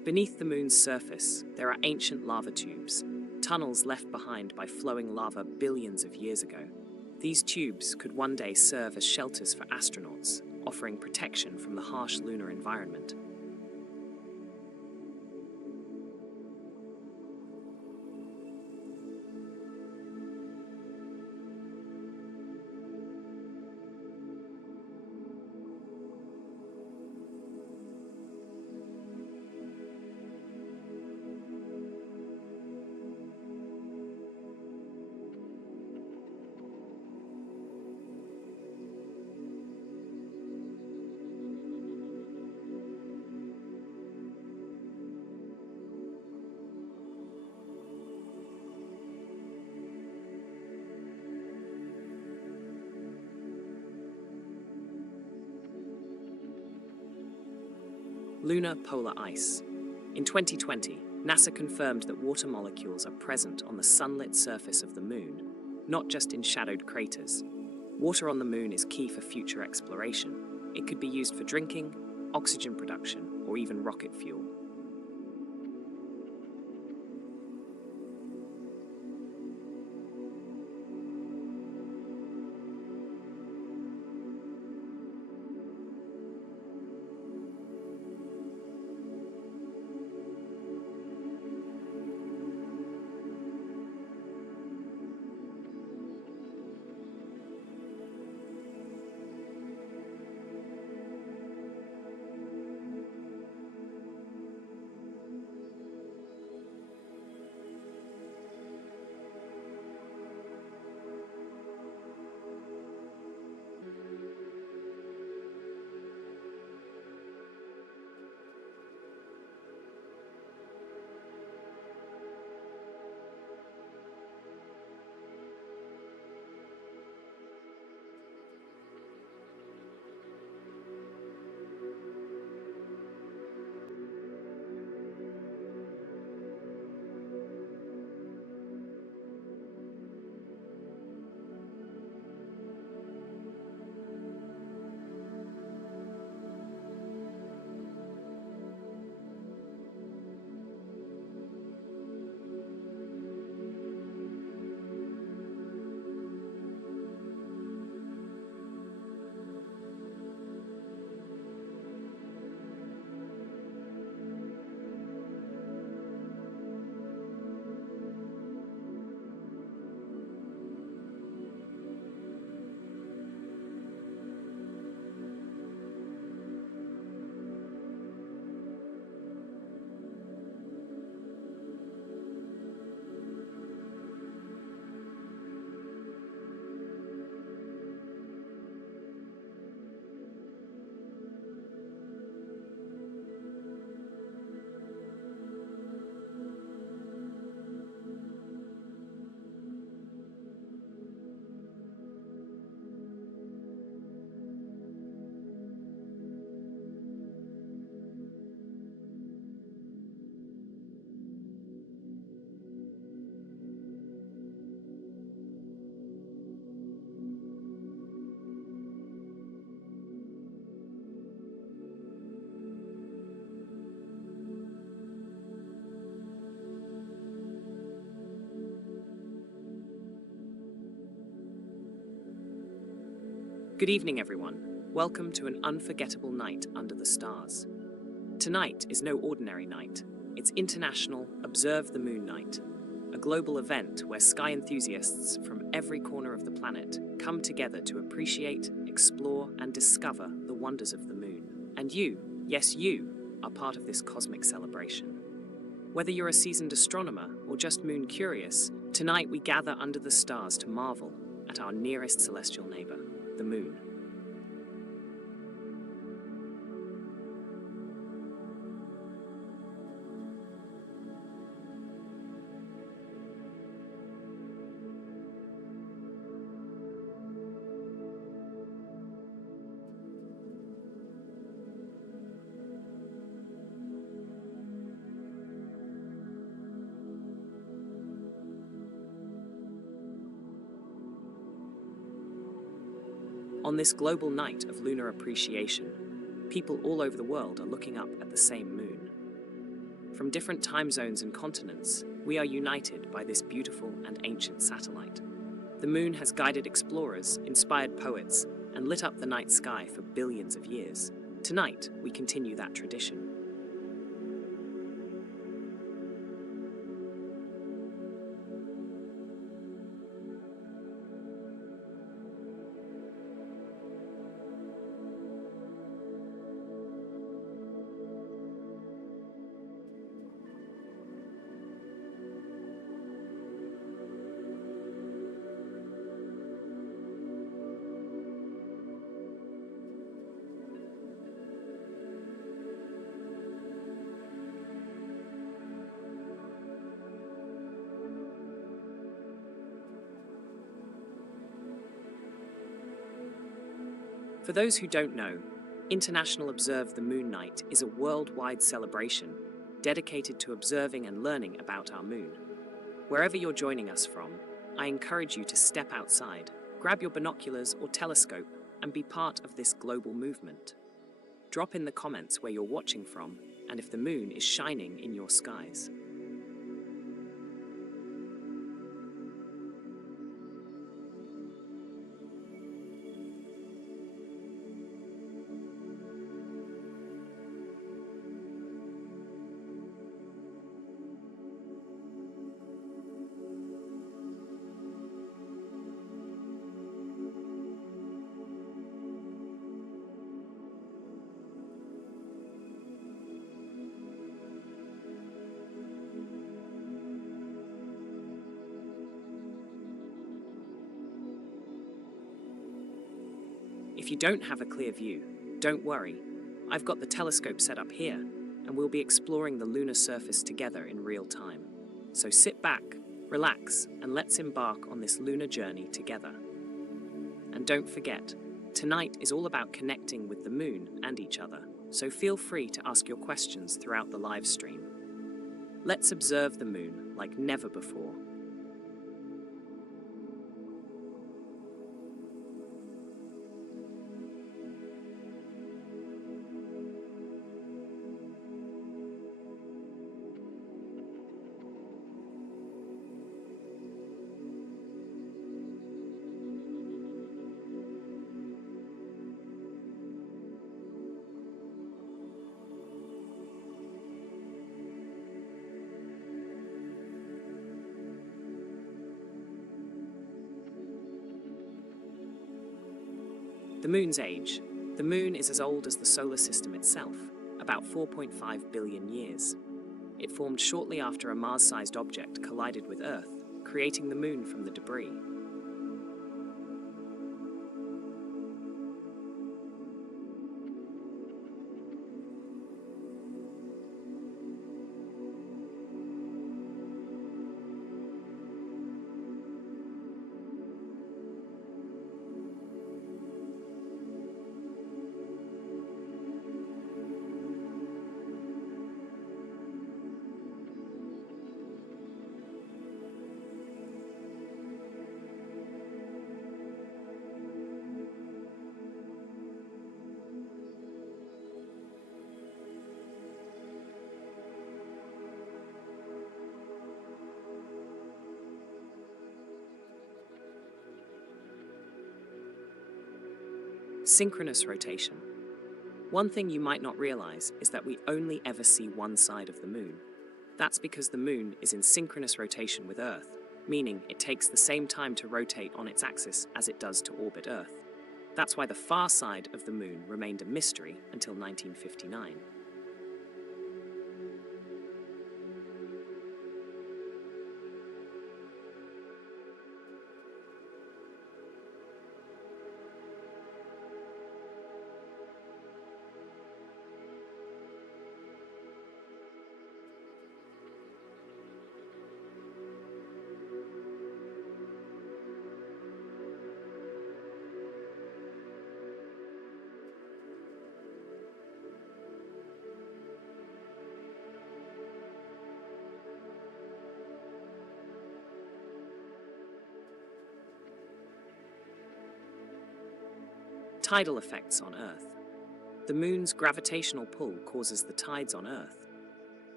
Beneath the moon's surface, there are ancient lava tubes, tunnels left behind by flowing lava billions of years ago. These tubes could one day serve as shelters for astronauts, offering protection from the harsh lunar environment. Lunar polar ice. In 2020, NASA confirmed that water molecules are present on the sunlit surface of the moon, not just in shadowed craters. Water on the moon is key for future exploration. It could be used for drinking, oxygen production, or even rocket fuel. Good evening, everyone. Welcome to an unforgettable night under the stars. Tonight is no ordinary night. It's International Observe the Moon Night, a global event where sky enthusiasts from every corner of the planet come together to appreciate, explore, and discover the wonders of the moon. And you, yes you, are part of this cosmic celebration. Whether you're a seasoned astronomer or just moon curious, tonight we gather under the stars to marvel at our nearest celestial neighbor, the moon. On this global night of lunar appreciation, people all over the world are looking up at the same moon. From different time zones and continents, we are united by this beautiful and ancient satellite. The moon has guided explorers, inspired poets, and lit up the night sky for billions of years. Tonight, we continue that tradition. For those who don't know, International Observe the Moon Night is a worldwide celebration dedicated to observing and learning about our moon. Wherever you're joining us from, I encourage you to step outside, grab your binoculars or telescope, and be part of this global movement. Drop in the comments where you're watching from and if the moon is shining in your skies. If you don't have a clear view, don't worry. I've got the telescope set up here, and we'll be exploring the lunar surface together in real time. So sit back, relax, and let's embark on this lunar journey together. And don't forget, tonight is all about connecting with the moon and each other, so feel free to ask your questions throughout the live stream. Let's observe the moon like never before. The moon's age. The moon is as old as the solar system itself, about 4.5 billion years. It formed shortly after a Mars-sized object collided with Earth, creating the moon from the debris. Synchronous rotation. One thing you might not realize is that we only ever see one side of the moon. That's because the moon is in synchronous rotation with Earth, meaning it takes the same time to rotate on its axis as it does to orbit Earth. That's why the far side of the moon remained a mystery until 1959. Tidal effects on Earth. The moon's gravitational pull causes the tides on Earth.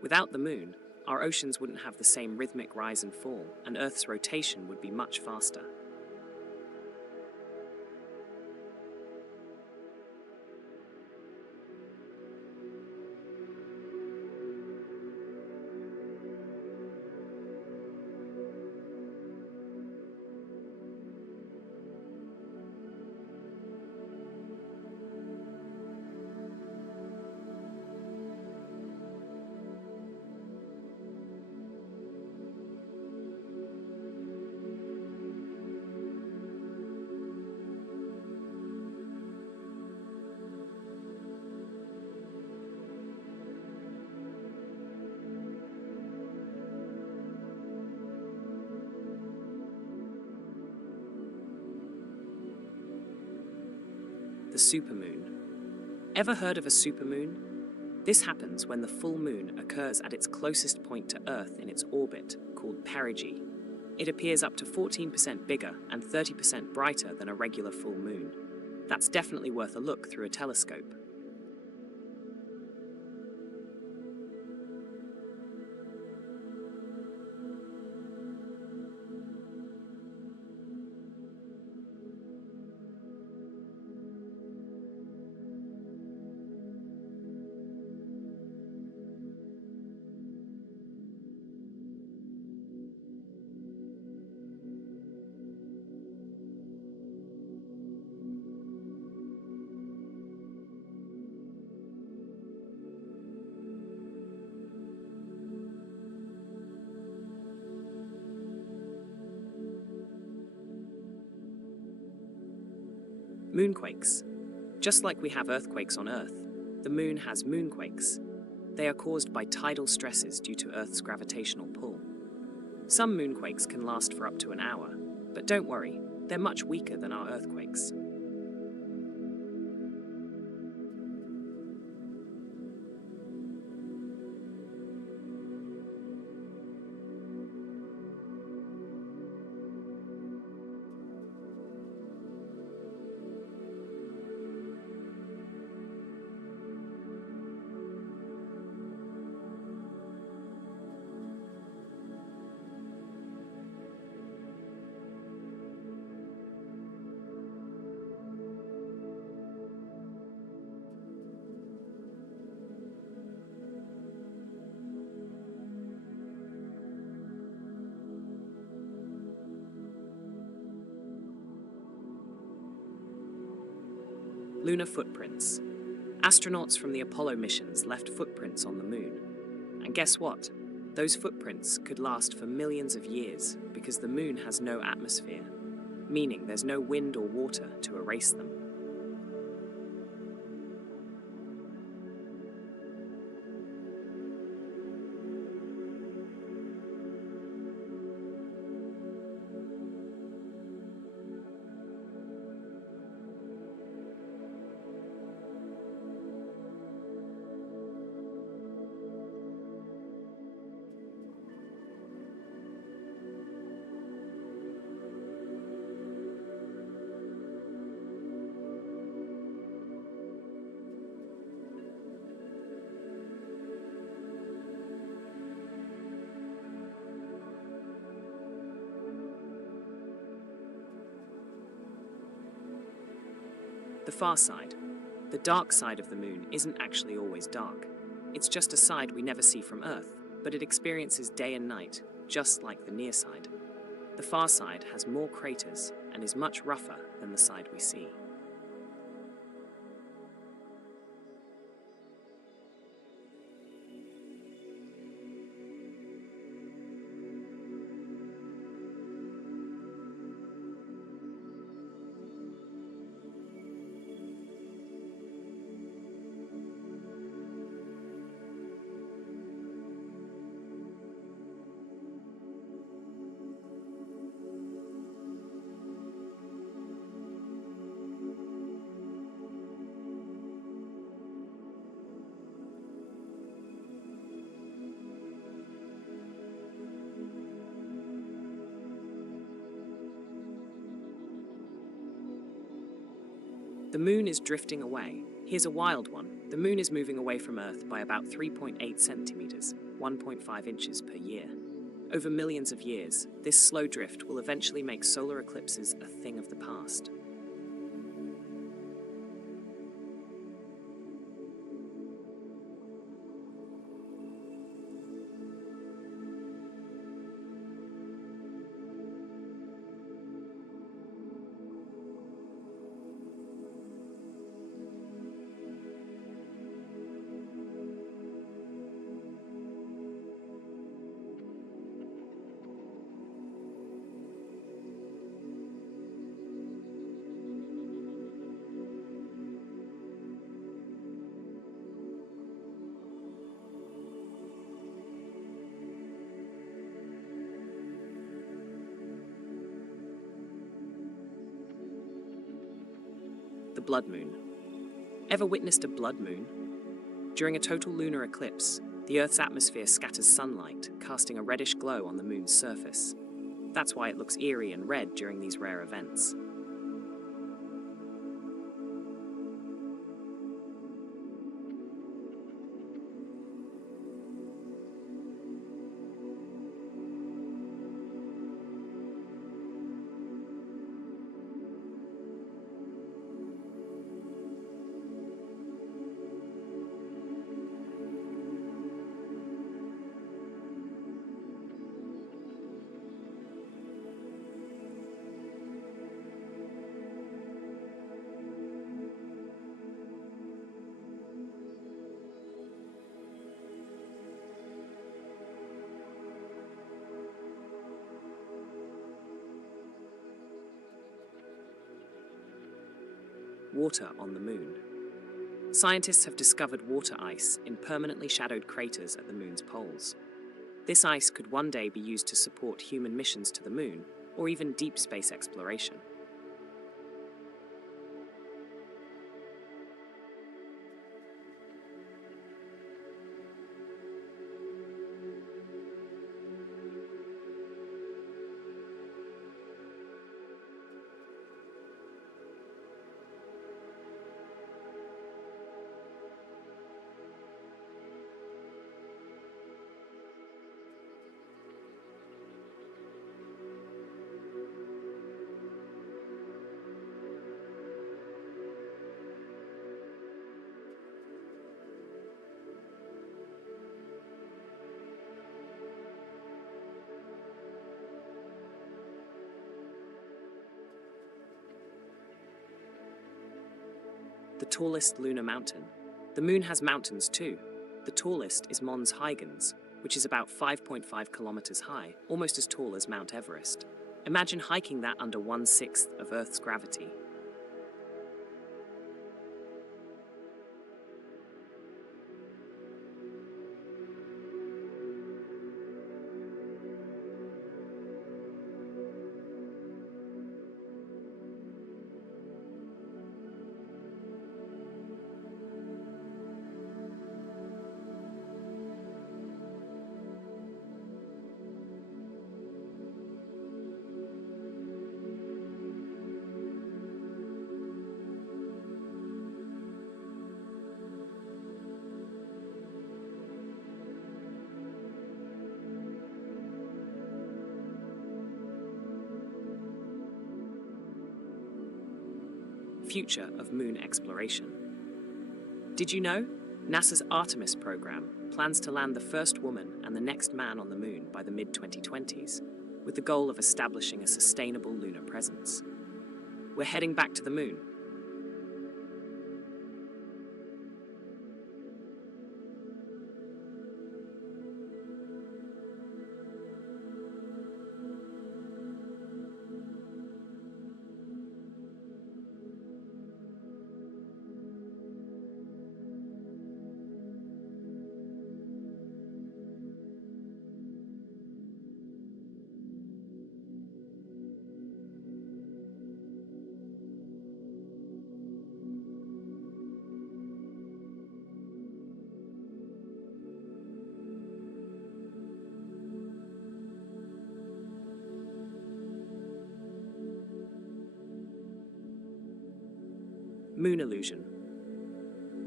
Without the moon, our oceans wouldn't have the same rhythmic rise and fall, and Earth's rotation would be much faster. The supermoon. Ever heard of a supermoon? This happens when the full moon occurs at its closest point to Earth in its orbit, called perigee. It appears up to 14% bigger and 30% brighter than a regular full moon. That's definitely worth a look through a telescope. Moonquakes. Just like we have earthquakes on Earth, the moon has moonquakes. They are caused by tidal stresses due to Earth's gravitational pull. Some moonquakes can last for up to an hour, but don't worry, they're much weaker than our earthquakes. Lunar footprints. Astronauts from the Apollo missions left footprints on the moon. And guess what? Those footprints could last for millions of years because the moon has no atmosphere, meaning there's no wind or water to erase them. The far side. The dark side of the moon isn't actually always dark. It's just a side we never see from Earth, but it experiences day and night, just like the near side. The far side has more craters and is much rougher than the side we see. The moon is drifting away. Here's a wild one. The moon is moving away from Earth by about 3.8 centimeters, 1.5 inches per year. Over millions of years, this slow drift will eventually make solar eclipses a thing of the past. The blood moon. Ever witnessed a blood moon? During a total lunar eclipse, the Earth's atmosphere scatters sunlight, casting a reddish glow on the moon's surface. That's why it looks eerie and red during these rare events. Water on the moon. Scientists have discovered water ice in permanently shadowed craters at the moon's poles. This ice could one day be used to support human missions to the moon, or even deep space exploration. The tallest lunar mountain. The moon has mountains too. The tallest is Mons Huygens, which is about 5.5 kilometers high, almost as tall as Mount Everest. Imagine hiking that under 1/6 of Earth's gravity. Future of moon exploration. Did you know? NASA's Artemis program plans to land the first woman and the next man on the moon by the mid-2020s, with the goal of establishing a sustainable lunar presence. We're heading back to the moon. Moon illusion.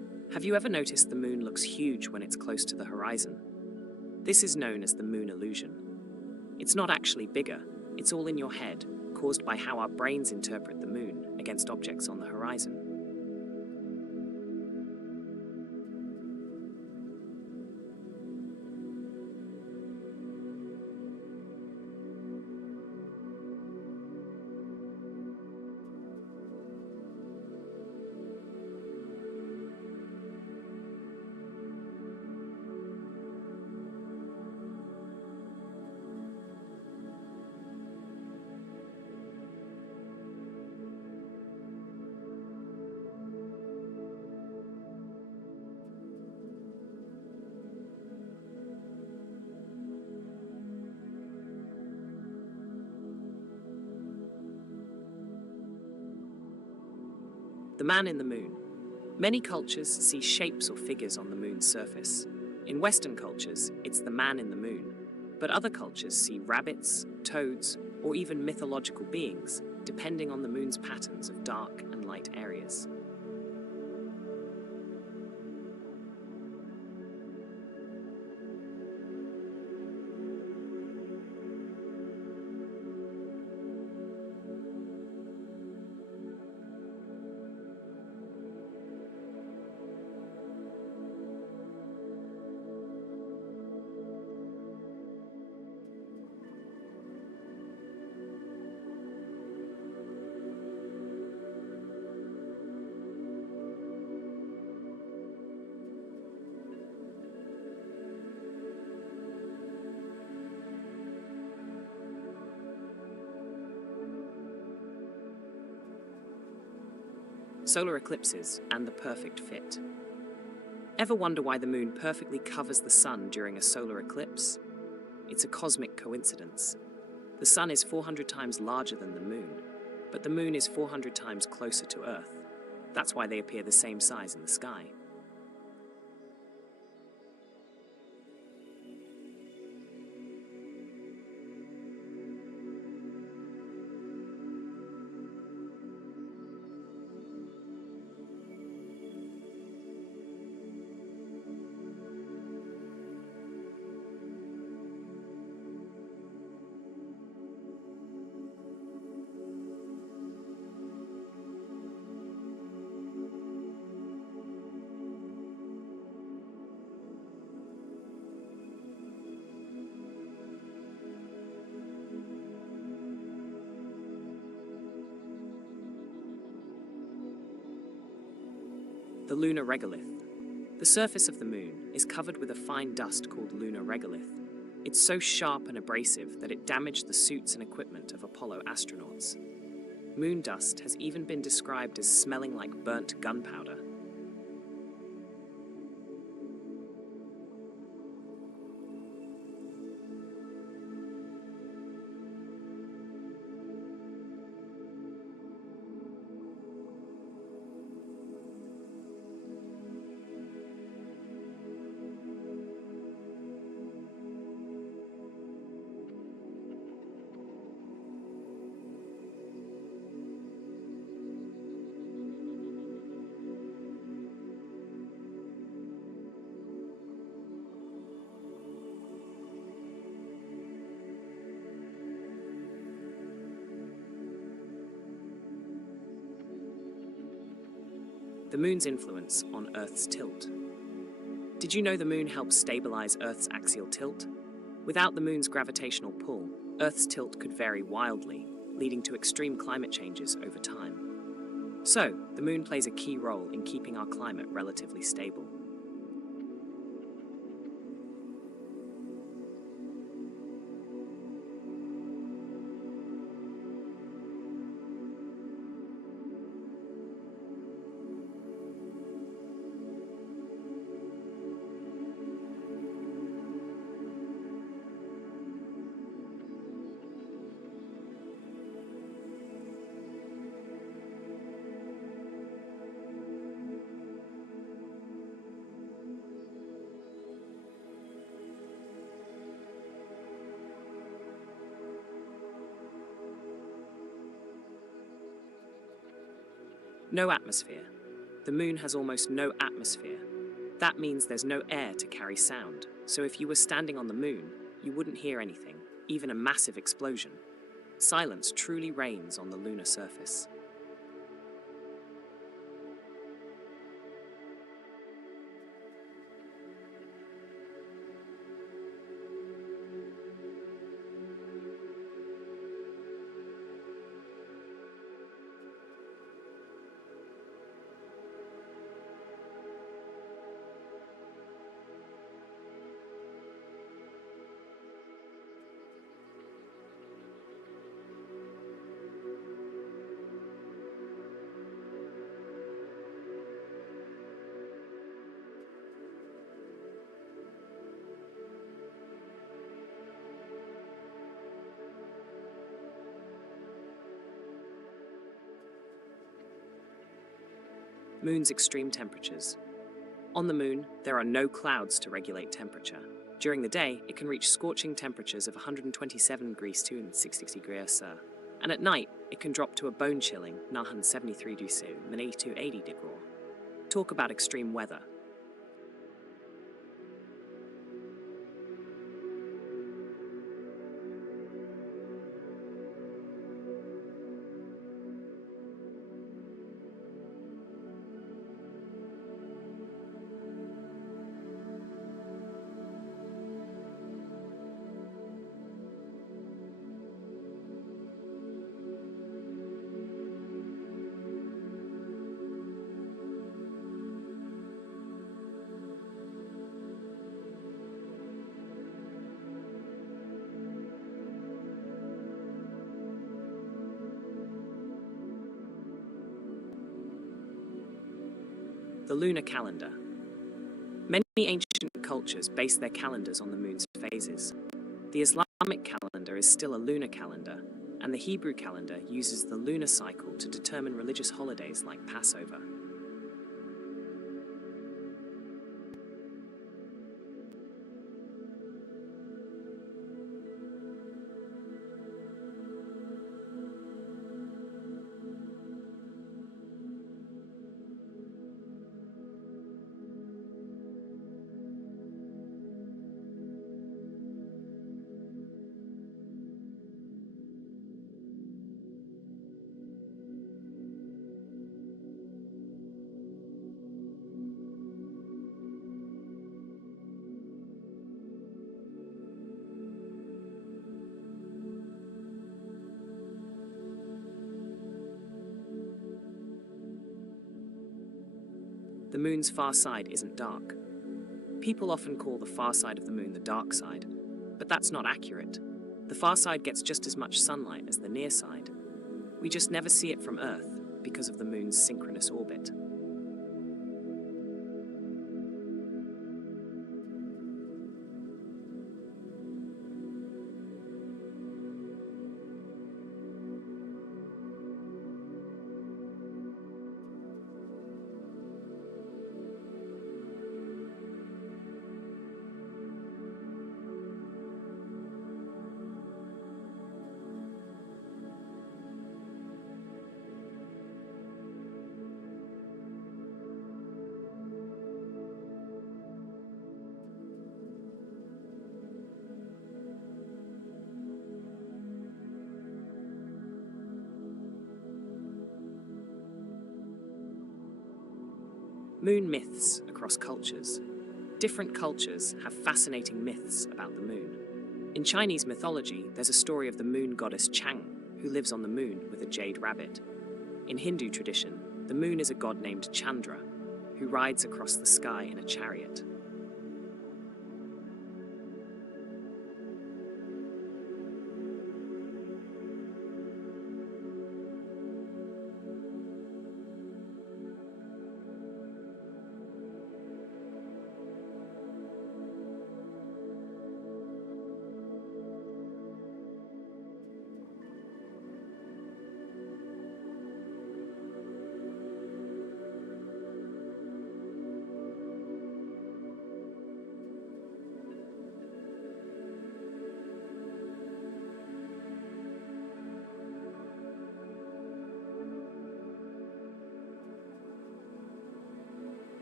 Have you ever noticed the moon looks huge when it's close to the horizon? This is known as the moon illusion. It's not actually bigger, it's all in your head, caused by how our brains interpret the moon against objects on the horizon. The man in the moon. Many cultures see shapes or figures on the moon's surface. In Western cultures, it's the man in the moon. But other cultures see rabbits, toads, or even mythological beings, depending on the moon's patterns of dark and light areas. Solar eclipses and the perfect fit. Ever wonder why the moon perfectly covers the sun during a solar eclipse? It's a cosmic coincidence. The sun is 400 times larger than the moon, but the moon is 400 times closer to Earth. That's why they appear the same size in the sky. The lunar regolith. The surface of the moon is covered with a fine dust called lunar regolith. It's so sharp and abrasive that it damaged the suits and equipment of Apollo astronauts. Moon dust has even been described as smelling like burnt gunpowder. The moon's influence on Earth's tilt. Did you know the moon helps stabilize Earth's axial tilt? Without the moon's gravitational pull, Earth's tilt could vary wildly, leading to extreme climate changes over time. So, the moon plays a key role in keeping our climate relatively stable. No atmosphere. The moon has almost no atmosphere. That means there's no air to carry sound, so if you were standing on the moon, you wouldn't hear anything, even a massive explosion. Silence truly reigns on the lunar surface. Moon's extreme temperatures. On the moon, there are no clouds to regulate temperature. During the day, it can reach scorching temperatures of 127 degrees to 60 degrees C. And at night, it can drop to a bone-chilling 73 degrees to 80 degrees. Talk about extreme weather. The lunar calendar. Many ancient cultures base their calendars on the moon's phases. The Islamic calendar is still a lunar calendar, and the Hebrew calendar uses the lunar cycle to determine religious holidays like Passover. The moon's far side isn't dark. People often call the far side of the moon the dark side, but that's not accurate. The far side gets just as much sunlight as the near side. We just never see it from Earth because of the moon's synchronous orbit. Moon myths across cultures. Different cultures have fascinating myths about the moon. In Chinese mythology, there's a story of the moon goddess Chang, who lives on the moon with a jade rabbit. In Hindu tradition, the moon is a god named Chandra, who rides across the sky in a chariot.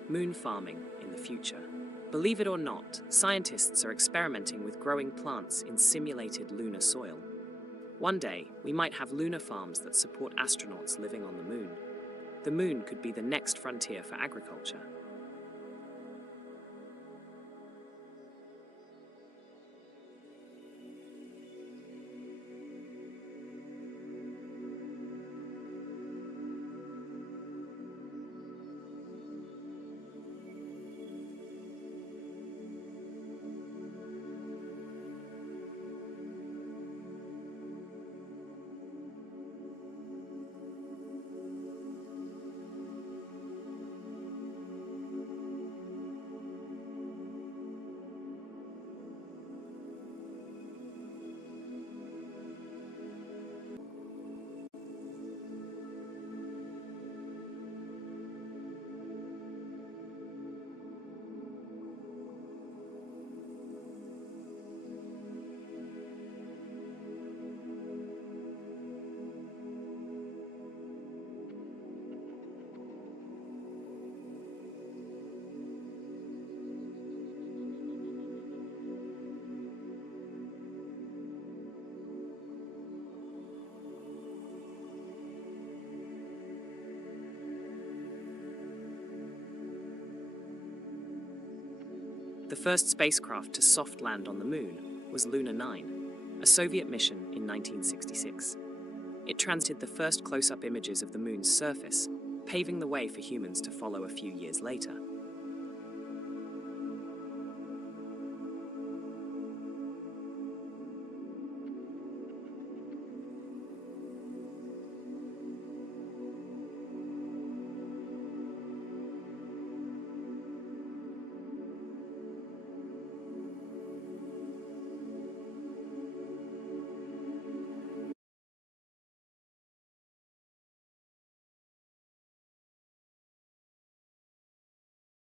moon farming in the future. Believe it or not, scientists are experimenting with growing plants in simulated lunar soil. One day, we might have lunar farms that support astronauts living on the moon. The moon could be the next frontier for agriculture. The first spacecraft to soft land on the moon was Luna 9, a Soviet mission in 1966. It transmitted the first close-up images of the moon's surface, paving the way for humans to follow a few years later.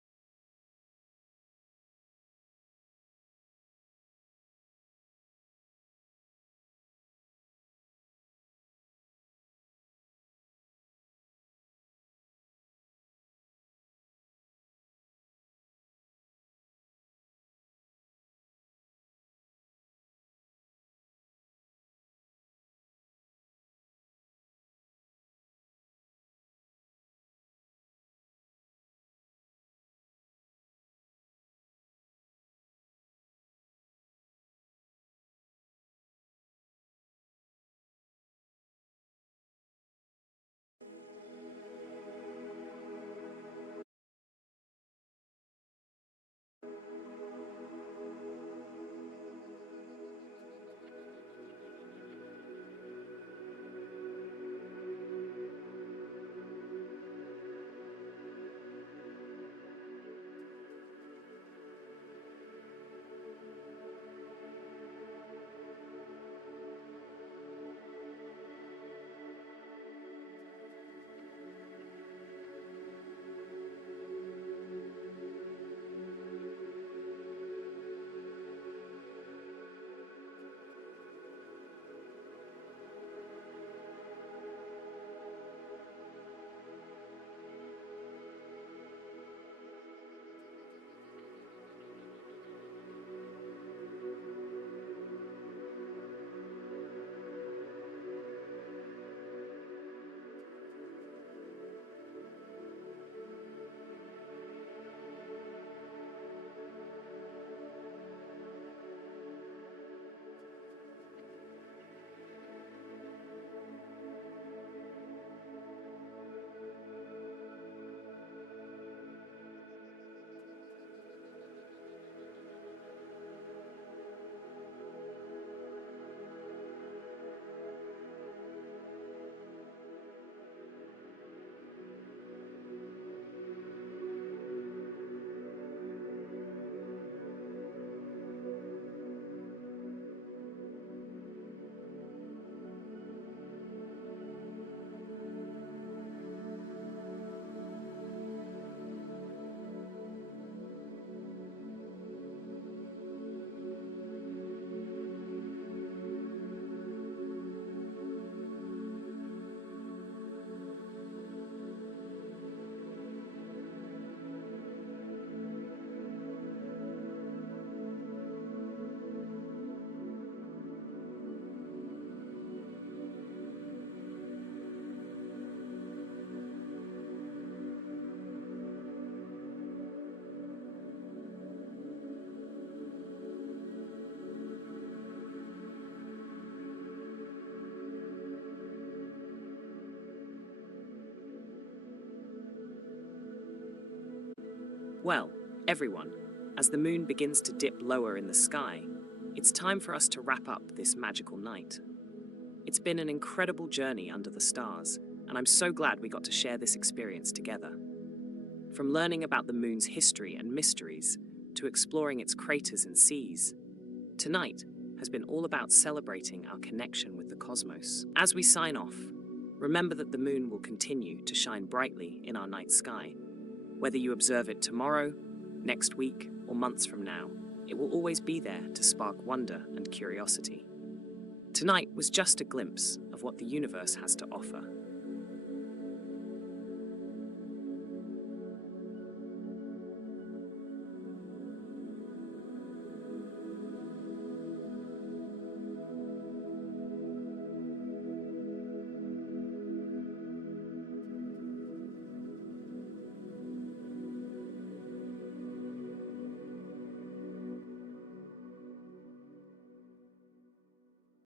Well, everyone, as the moon begins to dip lower in the sky, it's time for us to wrap up this magical night. It's been an incredible journey under the stars, and I'm so glad we got to share this experience together. From learning about the moon's history and mysteries, to exploring its craters and seas, tonight has been all about celebrating our connection with the cosmos. As we sign off, remember that the moon will continue to shine brightly in our night sky. Whether you observe it tomorrow, next week, or months from now, it will always be there to spark wonder and curiosity. Tonight was just a glimpse of what the universe has to offer.